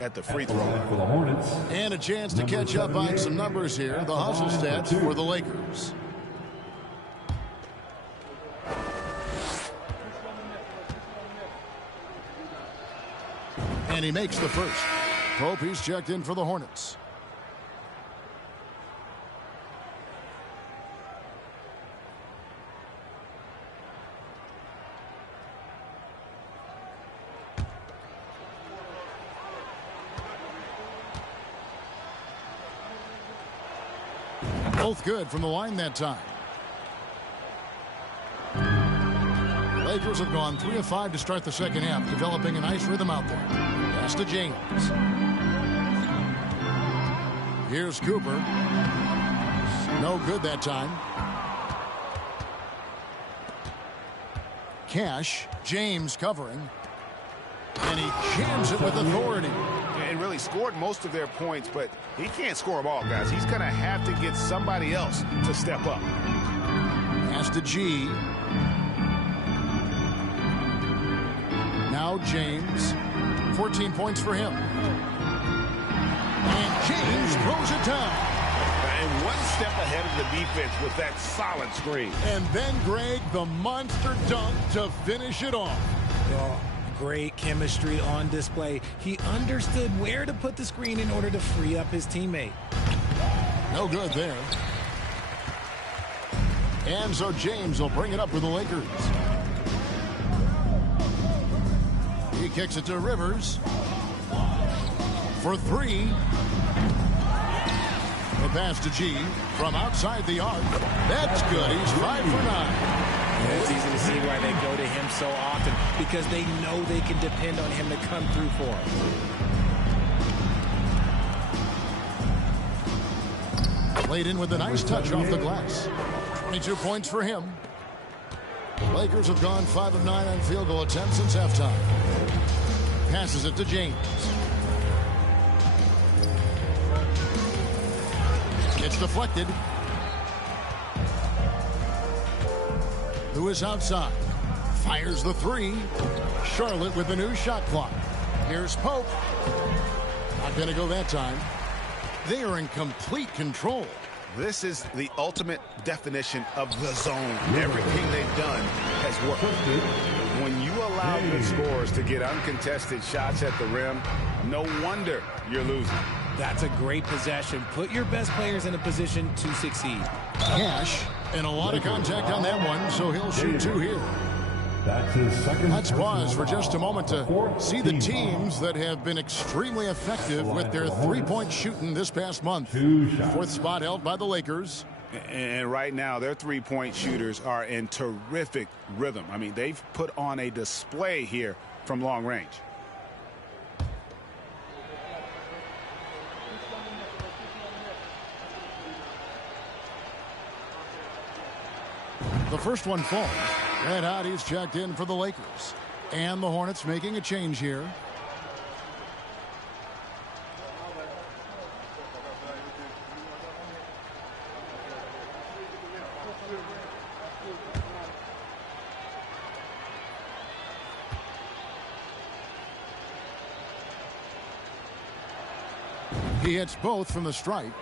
at the free throw line. For the Hornets. And a chance to catch up on some numbers here. The hustle stats for the Lakers. And he makes the first. Pope, he's checked in for the Hornets. Both good from the line that time. Lakers have gone 3 of 5 to start the second half, developing a nice rhythm out there. Pass to James. Here's Cooper. No good that time. Cash. James covering. And he jams it with authority. And really scored most of their points, but he can't score them all, guys. He's going to have to get somebody else to step up. Pass to G. Now James. 14 points for him. And James throws it down. And one step ahead of the defense with that solid screen. And then Greg, the monster dunk to finish it off. Oh, great chemistry on display. He understood where to put the screen in order to free up his teammate. No good there. And so James will bring it up for the Lakers. He kicks it to Rivers for three. The pass to G from outside the arc. That's good. He's 5 for 9. It's easy to see why they go to him so often, because they know they can depend on him to come through for them. Played in with a nice touch off the glass. 22 points for him. The Lakers have gone 5 of 9 on field goal attempts since halftime. Passes it to James. It's deflected. Lewis outside. Fires the three. Charlotte with the new shot clock. Here's Pope. Not going to go that time. They are in complete control. This is the ultimate definition of the zone. Everything they've done has worked. When you allow good scorers to get uncontested shots at the rim, no wonder you're losing. That's a great possession. Put your best players in a position to succeed. Cash, and a lot of contact on that one, so he'll shoot 2 here. That's his second. Let's pause for just a moment to see the teams that have been extremely effective with their three-point shooting this past month. 4th spot held by the Lakers. And right now, their three-point shooters are in terrific rhythm. I mean, they've put on a display here from long range. The first one falls. Red Hotties checked in for the Lakers. And the Hornets making a change here. He hits both from the stripe.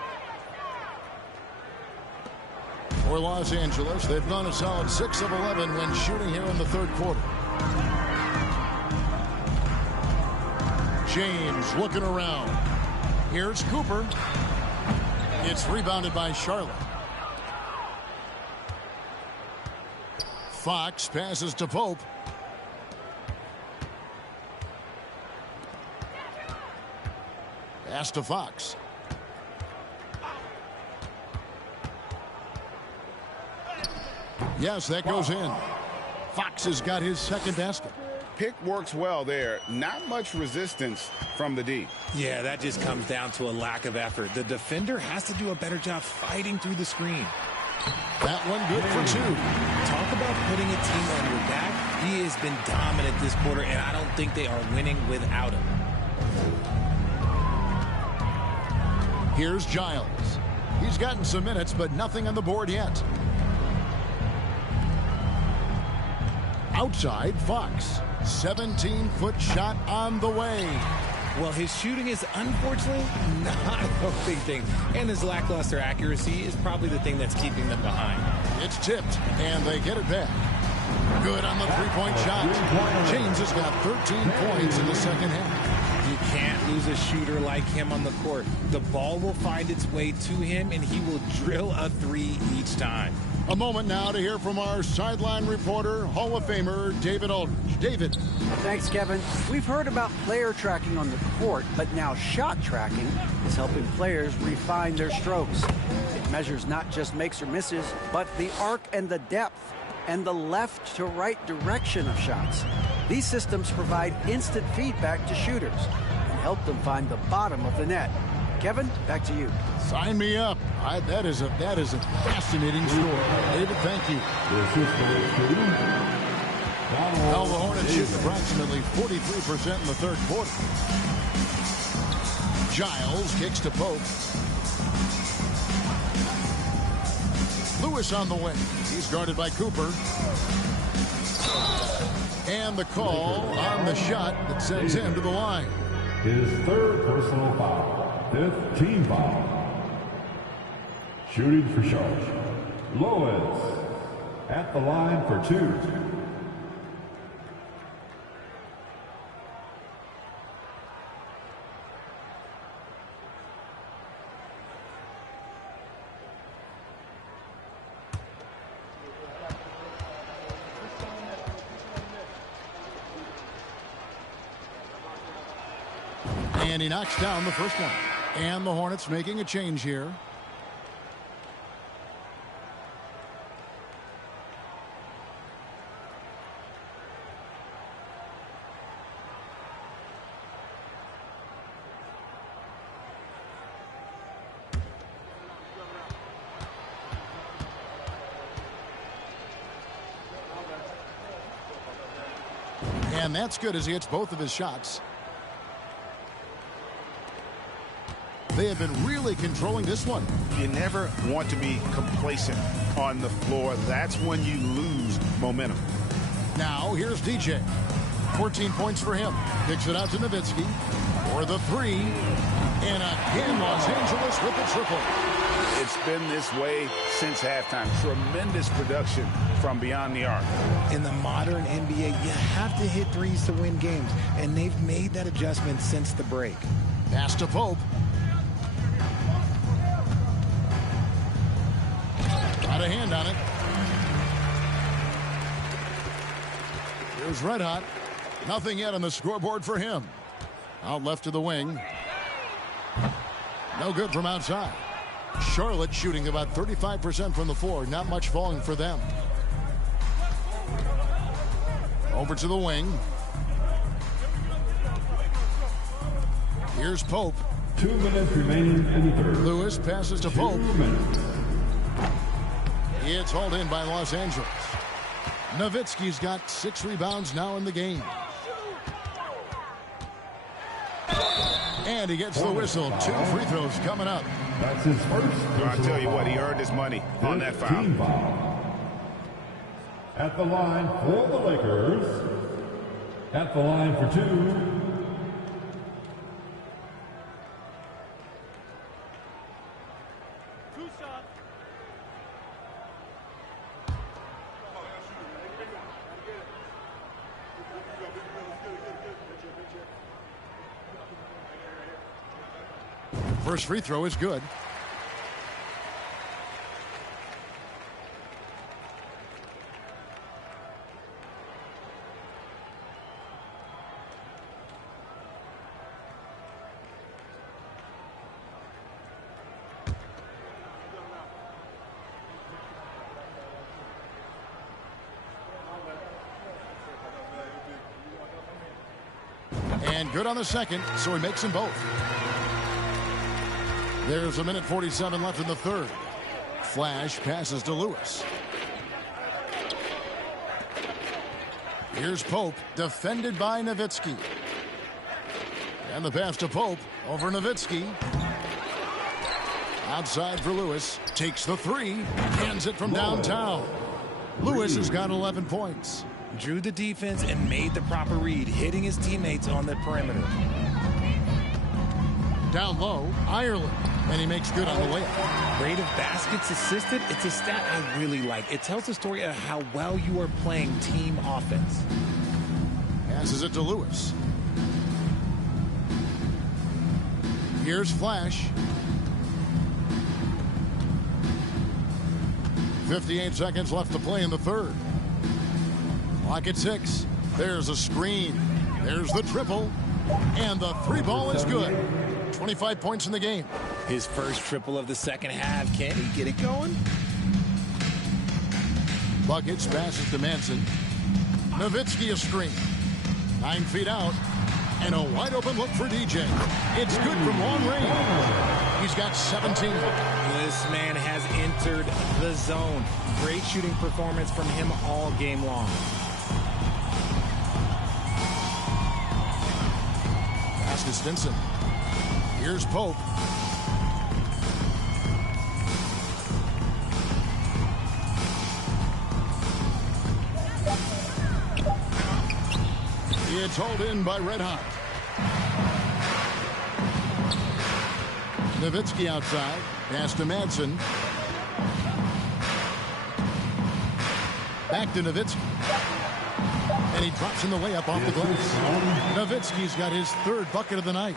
For Los Angeles, they've gone a solid 6 of 11 when shooting here in the third quarter. James looking around. Here's Cooper. It's rebounded by Charlotte. Fox passes to Pope. Pass to Fox. Yes, that goes in. Fox has got his second basket. Pick works well there. Not much resistance from the D. Yeah, that just comes down to a lack of effort. The defender has to do a better job fighting through the screen. That one good for 2. Talk about putting a team on your back. He has been dominant this quarter, and I don't think they are winning without him. Here's Giles. He's gotten some minutes, but nothing on the board yet. Outside, Fox. 17-foot shot on the way. Well, his shooting is unfortunately not a big thing, and his lackluster accuracy is probably the thing that's keeping them behind. It's tipped, and they get it back. Good on the three-point shot. James has got 13 points in the second half. You can't lose a shooter like him on the court. The ball will find its way to him, and he will drill a three each time. A moment now to hear from our sideline reporter, Hall of Famer David Aldridge. David. Thanks, Kevin. We've heard about player tracking on the court, but now shot tracking is helping players refine their strokes. It measures not just makes or misses, but the arc and the depth and the left to right direction of shots. These systems provide instant feedback to shooters and help them find the bottom of the net. Kevin, back to you. Sign me up. That is a fascinating story. David, thank you. Well, the Hornets shoot approximately 43% in the third quarter. Giles kicks to Pope. Lewis on the wing. He's guarded by Cooper. And the call on the shot that sends him to the line. His third personal foul. Fifth team foul. Shooting for Charlotte. Lewis at the line for 2. And he knocks down the first one. And the Hornets making a change here. And that's good as he hits both of his shots. They have been really controlling this one. You never want to be complacent on the floor. That's when you lose momentum. Now here's DJ. 14 points for him. Kicks it out to Nowitzki for the 3. And again, Los Angeles with the triple. It's been this way since halftime. Tremendous production from beyond the arc. In the modern NBA, you have to hit threes to win games, and they've made that adjustment since the break. Pass to Pope. Got a hand on it. Here's Red Hot. Nothing yet on the scoreboard for him. Out left to the wing. No good from outside. Charlotte shooting about 35% from the floor. Not much falling for them. Over to the wing. Here's Pope. 2 minutes remaining in the third. Lewis passes to Pope. 2 minutes. It's hauled in by Los Angeles. Nowitzki's got 6 rebounds now in the game. And he gets the whistle. 2 free throws coming up. That's his first. I'll tell you what, he earned his money on that foul. Team foul. At the line for the Lakers. At the line for 2. First free throw is good. And good on the second, so he makes them both. There's a minute 47 left in the third. Flash passes to Lewis. Here's Pope, defended by Nowitzki. And the pass to Pope over Nowitzki. Outside for Lewis. Takes the 3. Hands it from downtown. Lewis has got 11 points. Drew the defense and made the proper read, hitting his teammates on the perimeter. Down low, Ireland. And he makes good on the layup. Rate of baskets assisted, it's a stat I really like. It tells the story of how well you are playing team offense. Passes it to Lewis. Here's Flash. 58 seconds left to play in the third. Clock at 6. There's a screen. There's the triple. And the 3 ball is good. 25 points in the game. His first triple of the second half. Can he get it going? Buckets passes to Manson. Nowitzki a screen. 9 feet out. And a wide open look for DJ. It's good from long range. He's got 17. This man has entered the zone. Great shooting performance from him all game long. to Stinson. Here's Pope. It's hauled in by Red Hot. Nowitzki outside. Pass to Madsen. Back to Nowitzki. And he drops in the layup off the glass. Nowitzki's got his third bucket of the night.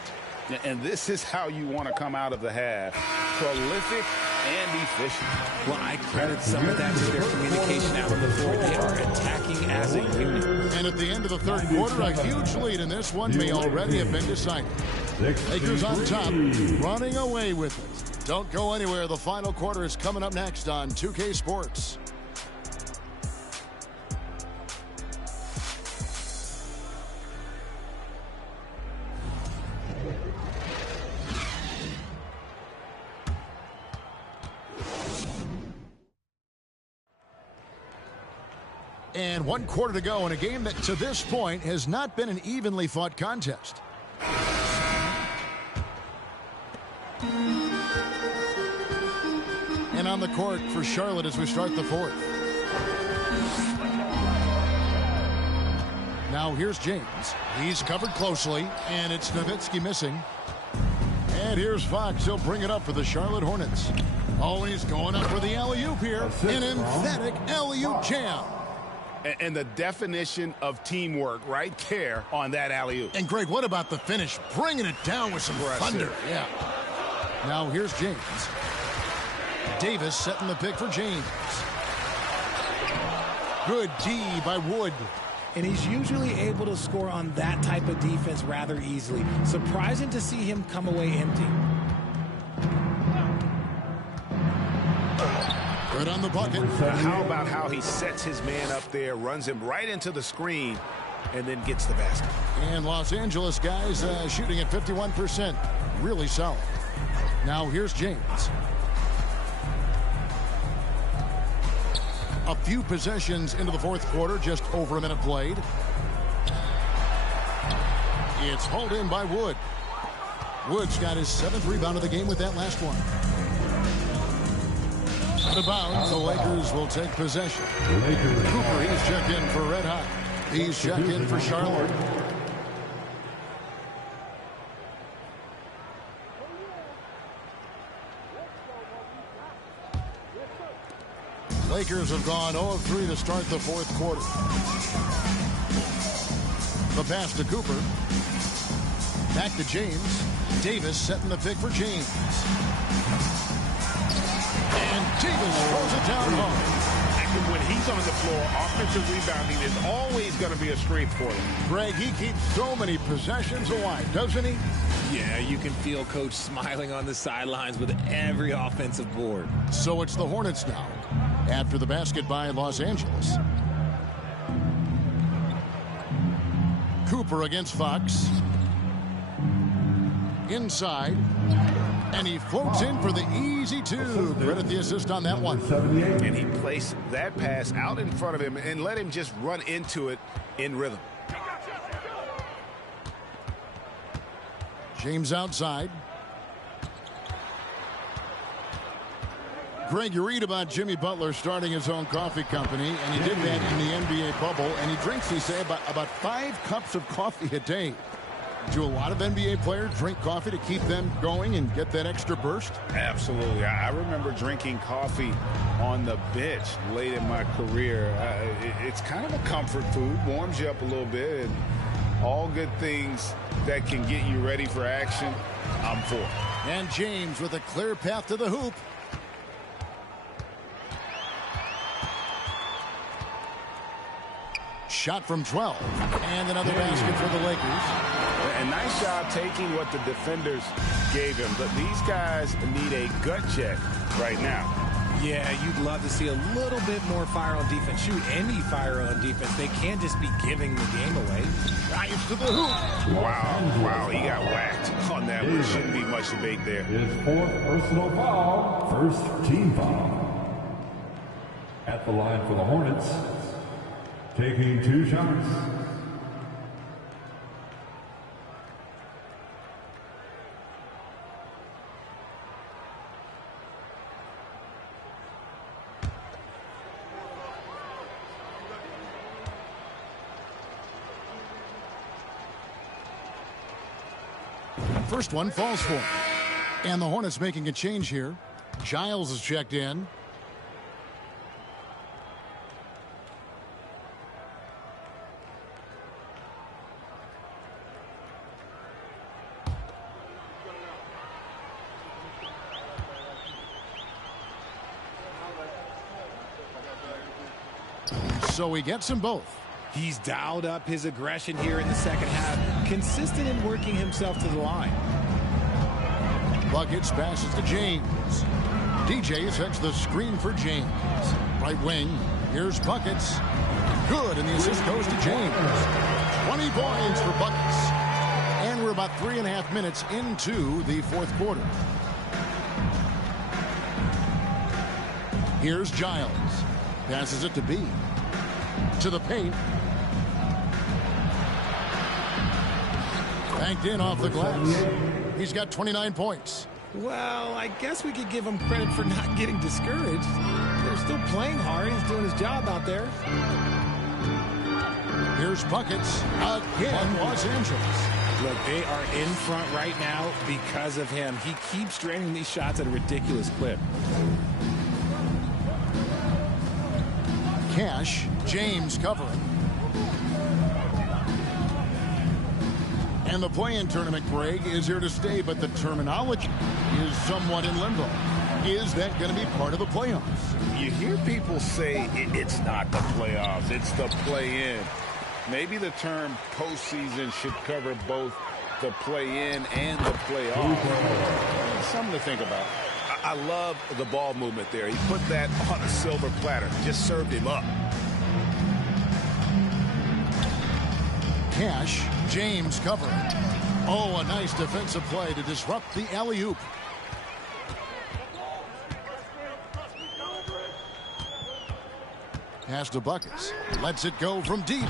And this is how you want to come out of the half. Prolific and efficient. Well, I credit some of that to their communication out on the floor. They are attacking as a unit. And at the end of the third quarter, a huge lead in this one may already have been decided. Lakers on top, running away with it. Don't go anywhere. The final quarter is coming up next on 2K Sports. And 1 quarter to go in a game that to this point has not been an evenly fought contest. And on the court for Charlotte as we start the fourth. Now here's James. He's covered closely, and it's Nowitzki missing. And here's Fox. He'll bring it up for the Charlotte Hornets. Oh, he's going up for the alley-oop here. An emphatic alley-oop jam. And the definition of teamwork right there on that alley-oop. And Greg, what about the finish? Bringing it down with some thunder. Yeah. Now here's James. Davis setting the pick for James. Good D by Wood. And he's usually able to score on that type of defense rather easily. Surprising to see him come away empty. Good on the bucket. How about how he sets his man up there, runs him right into the screen, and then gets the basket. And Los Angeles guys shooting at 51%. Really solid. Now here's James. A few possessions into the fourth quarter, just over a minute played. It's hauled in by Wood. Wood's got his 7th rebound of the game with that last one. Out of bounds, the Lakers will take possession. Cooper, he's checked in for Red Hot. He's checked in for Charlotte. Lakers have gone 0 of 3 to start the fourth quarter. The pass to Cooper. Back to James. Davis setting the pick for James. And Davis throws it down hard. And when he's on the floor, offensive rebounding is always going to be a strength for him. Greg, he keeps so many possessions alive, doesn't he? Yeah, you can feel Coach smiling on the sidelines with every offensive board. So it's the Hornets now, after the basket by Los Angeles. Cooper against Fox. Inside. And he floats in for the easy two. Credit the assist on that one. And he placed that pass out in front of him and let him just run into it in rhythm. James outside. Greg, you read about Jimmy Butler starting his own coffee company, and he did that in the NBA bubble, and he drinks, he say, about 5 cups of coffee a day. Do a lot of NBA players drink coffee to keep them going and get that extra burst? Absolutely. I remember drinking coffee on the bench late in my career. It's kind of a comfort food, warms you up a little bit, and all good things that can get you ready for action, I'm for. And James with a clear path to the hoop. Shot from 12. And another basket for the Lakers. And nice job taking what the defenders gave him. But these guys need a gut check right now. Yeah, you'd love to see a little bit more fire on defense. Shoot, any fire on defense. They can't just be giving the game away. Drives to the hoop. Wow, he got whacked on that one. Shouldn't be much debate there. His 4th personal foul, 1st team foul. At the line for the Hornets, taking 2 shots. first one falls for him. And the Hornets making a change here. Giles is checked in. So he gets them both. He's dialed up his aggression here in the second half, consistent in working himself to the line. Buckets passes to James. DJ sets the screen for James. Right wing, here's Buckets. Good, and the assist goes to James. 20 points for Buckets. And we're about 3.5 minutes into the fourth quarter. Here's Giles. Passes it to B. To the paint. Banked in off the glass. He's got 29 points. Well, I guess we could give him credit for not getting discouraged. They're still playing hard. He's doing his job out there. Here's Buckets. Again, Los Angeles. Look, they are in front right now because of him. He keeps draining these shots at a ridiculous clip. Cash. James covering. And the play-in tournament, Greg, is here to stay, but the terminology is somewhat in limbo. Is that going to be part of the playoffs? You hear people say it's not the playoffs, it's the play-in. Maybe the term postseason should cover both the play-in and the playoffs. Something to think about. I love the ball movement there. He put that on a silver platter. Just served him up. Cash. James covering. Oh, a nice defensive play to disrupt the alley-oop. Pass to Buckets. Lets it go from deep.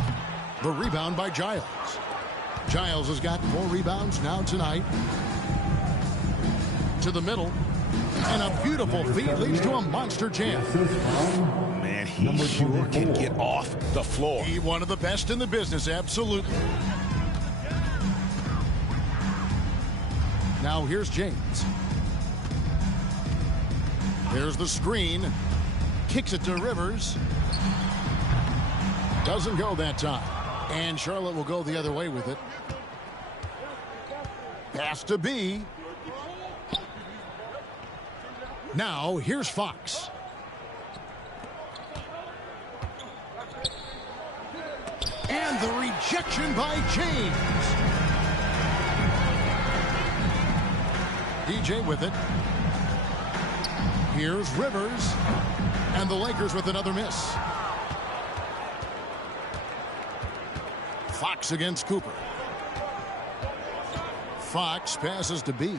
The rebound by Giles. Giles has got 4 rebounds now tonight. To the middle. And a beautiful feed leads to a monster jam. Man, he sure can get off the floor. He one of the best in the business, absolutely. Now here's James. There's the screen. Kicks it to Rivers. Doesn't go that time. And Charlotte will go the other way with it. Pass to B. Now here's Fox. And the rejection by James. DJ with it. Here's Rivers. And the Lakers with another miss. Fox against Cooper. Fox passes to B.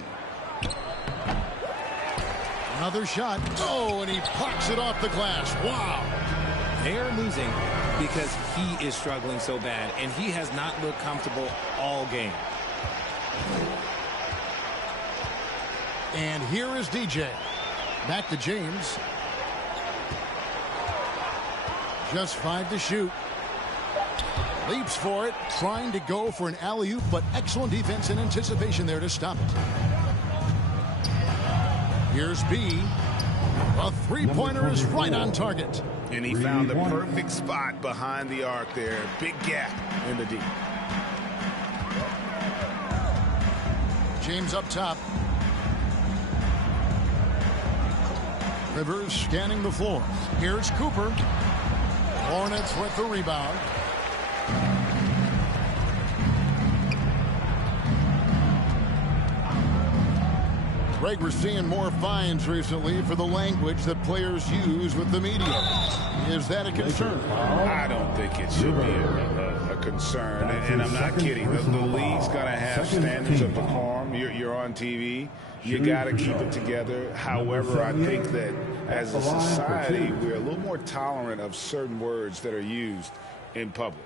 Another shot. Oh, and he plucks it off the glass. Wow. They're losing because he is struggling so bad, and he has not looked comfortable all game. And here is DJ. Back to James. Just 5 to shoot. Leaps for it, trying to go for an alley-oop, but excellent defense and anticipation there to stop it. Here's B. A three-pointer is right on target. And he found the perfect spot behind the arc there. Big gap in the D. James up top. Rivers scanning the floor. Here's Cooper. Hornets with the rebound. Greg, we're seeing more fines recently for the language that players use with the media. Is that a concern? I don't think it should be a concern, and I'm not kidding. The league's got to have standards of decorum. You're on TV. You got to keep it together. However, I think that as a society, we're a little more tolerant of certain words that are used in public.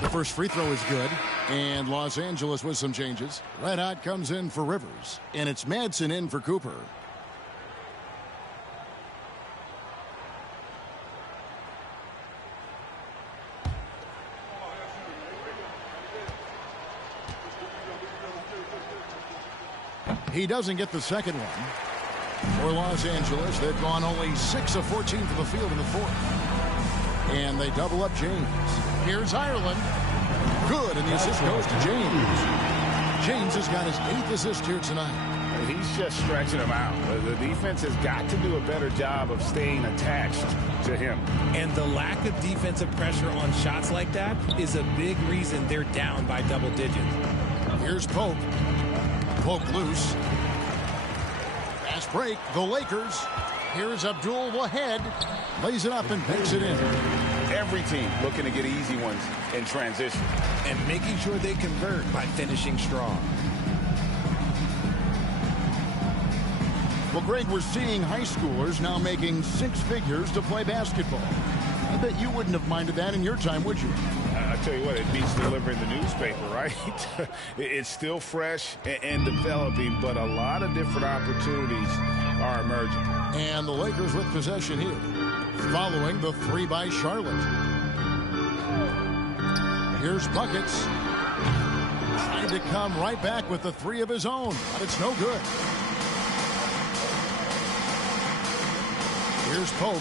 The first free throw is good, and Los Angeles with some changes. Red Hot comes in for Rivers, and it's Madsen in for Cooper. He doesn't get the second one. For Los Angeles, they've gone only 6 of 14 from the field in the fourth. And they double up James. Here's Ireland. Good, and the assist goes to James. James has got his 8th assist here tonight. He's just stretching him out. The defense has got to do a better job of staying attached to him. And the lack of defensive pressure on shots like that is a big reason they're down by double digits. Here's Pope. Pope loose. Fast break, the Lakers. Here's Abdul Wahed. Lays it up and picks it in. Every team looking to get easy ones in transition. And making sure they convert by finishing strong. Well, Greg, we're seeing high schoolers now making 6 figures to play basketball. I bet you wouldn't have minded that in your time, would you? I tell you what, it beats delivering the newspaper, right? It's still fresh and developing, but a lot of different opportunities are emerging. And the Lakers with possession here, following the 3 by Charlotte. Here's Buckets. Trying to come right back with the 3 of his own, but it's no good. Here's Pope.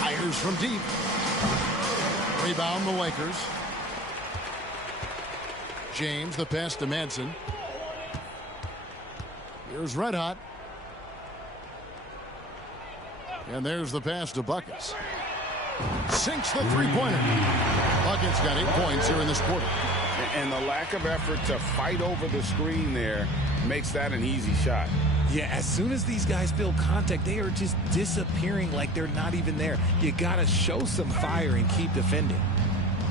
Fires from deep. Rebound the Lakers. James, the pass to Manson. Here's Red Hot. And there's the pass to Buckets. Sinks the three-pointer. Buckets got 8 points here in this quarter. And the lack of effort to fight over the screen there makes that an easy shot. Yeah, as soon as these guys feel contact, they are just disappearing like they're not even there. You got to show some fire and keep defending.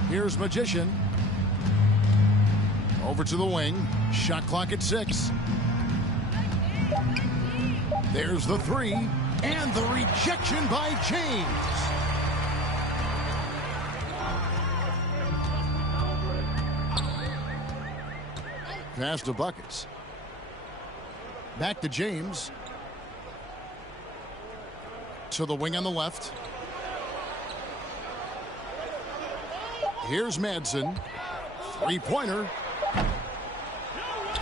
Here's Magician. Over to the wing. Shot clock at 6. There's the 3. And the rejection by James. Pass to Buckets. Back to James. To the wing on the left. Here's Madsen. 3-pointer.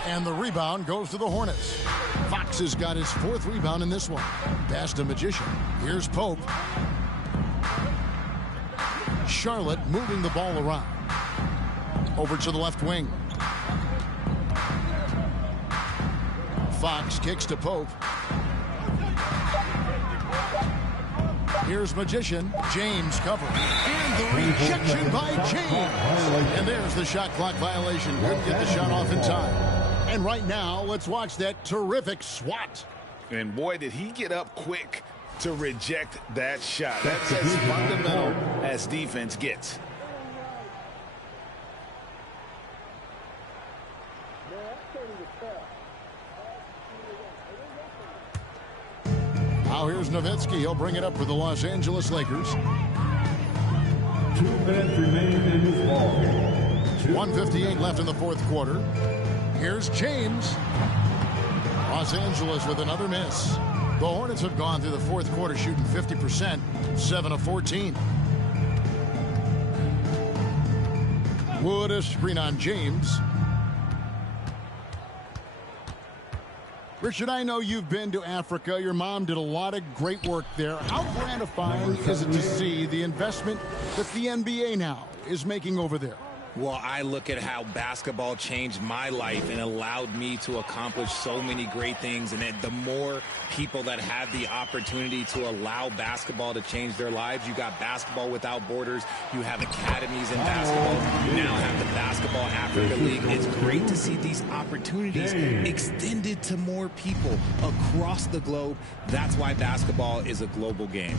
And the rebound goes to the Hornets. Fox has got his 4th rebound in this one. Pass to Magician. Here's Pope. Charlotte moving the ball around. Over to the left wing. Fox kicks to Pope. Here's Magician. James covering. And the rejection by James. And there's the shot clock violation. Couldn't get the shot off in time. And right now, let's watch that terrific swat. And boy, did he get up quick to reject that shot. That's as fundamental as defense gets. Now here's Nowitzki. He'll bring it up for the Los Angeles Lakers. 2 minutes remaining in this ball game. 1:58 left in the 4th quarter. Here's James. Los Angeles with another miss. The Hornets have gone through the 4th quarter shooting 50%, 7 of 14. Wood a screen on James. Richard, I know you've been to Africa. Your mom did a lot of great work there. How gratifying is it to see the investment that the NBA now is making over there? Well, I look at how basketball changed my life and allowed me to accomplish so many great things. And the more people that have the opportunity to allow basketball to change their lives, you got Basketball Without Borders, you have academies in basketball, you now have the Basketball Africa League. It's great to see these opportunities extended to more people across the globe. That's why basketball is a global game.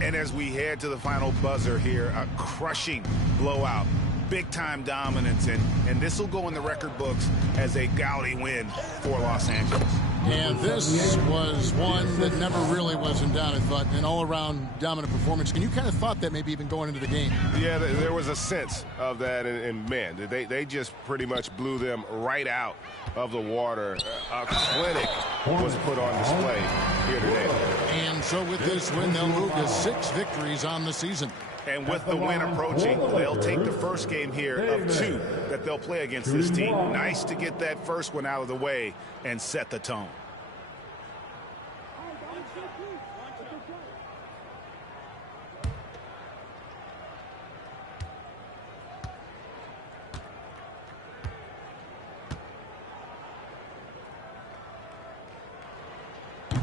And as we head to the final buzzer here, a crushing blowout. Big-time dominance, and this will go in the record books as a gaudy win for Los Angeles. And this was one that never really was in doubt, I thought, an all-around dominant performance. Can you kind of thought that maybe even going into the game? Yeah, there was a sense of that, and man, they just pretty much blew them right out of the water. A clinic was put on display here today. And so with this win, they'll move to 6 victories on the season. And with the win approaching, they'll take the first game here of 2 that they'll play against this team. Nice to get that first one out of the way and set the tone.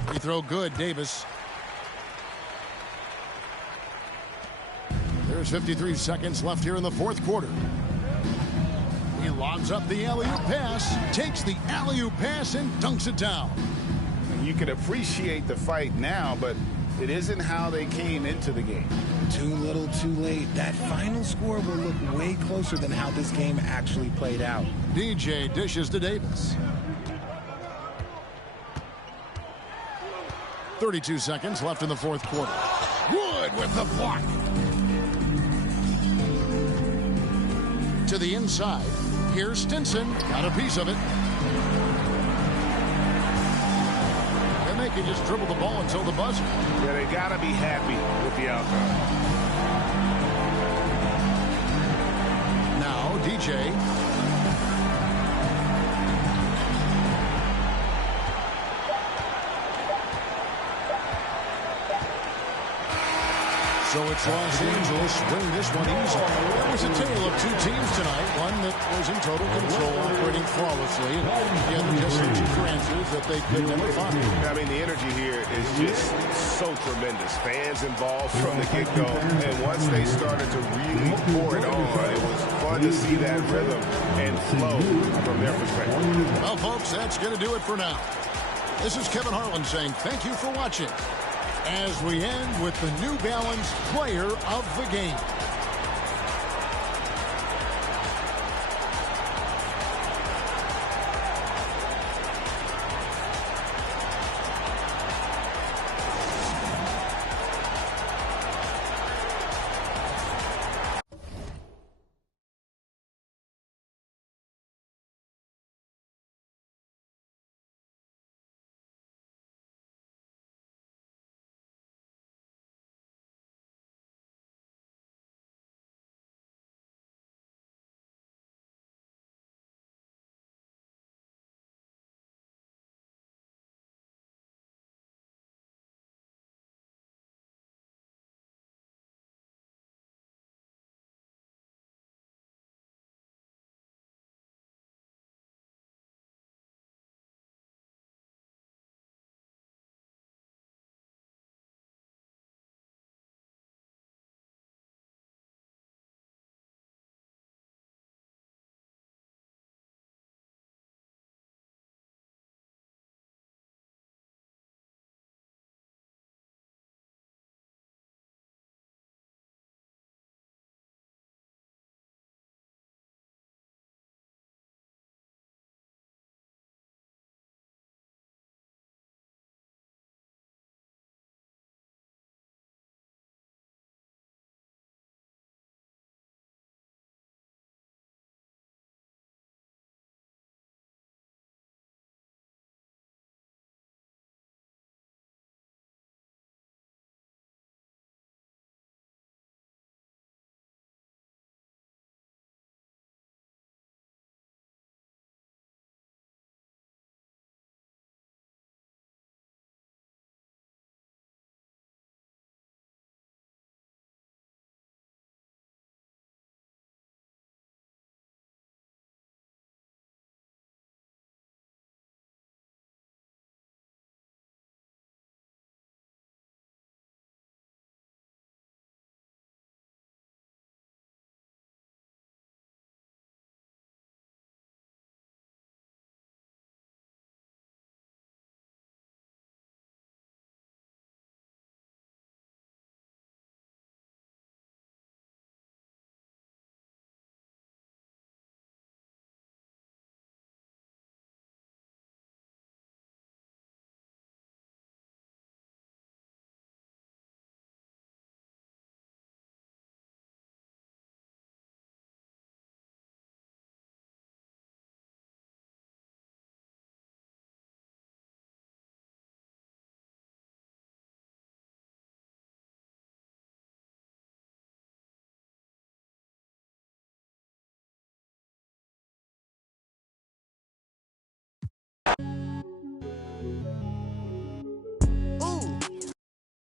Free throw good, Davis. There's 53 seconds left here in the fourth quarter. He lobs up the alley-oop pass, takes the alley-oop pass, and dunks it down. You can appreciate the fight now, but it isn't how they came into the game. Too little, too late. That final score will look way closer than how this game actually played out. DJ dishes to Davis. 32 seconds left in the fourth quarter. Wood with the block. To the inside. Here's Stinson. Got a piece of it. And they can just dribble the ball until the buzzer. Yeah, they got to be happy with the outcome. Now, DJ. So it's Los Angeles win this one easily. It was a tale of 2 teams tonight. One that was in total control, operating flawlessly. And the other just some chances that they could never find. I mean, the energy here is just so tremendous. Fans involved from the get-go. And once they started to really pour it on, it was fun to see that rhythm and flow from their perspective. Well, folks, that's going to do it for now. This is Kevin Harlan saying thank you for watching, as we end with the New Balance Player of the Game.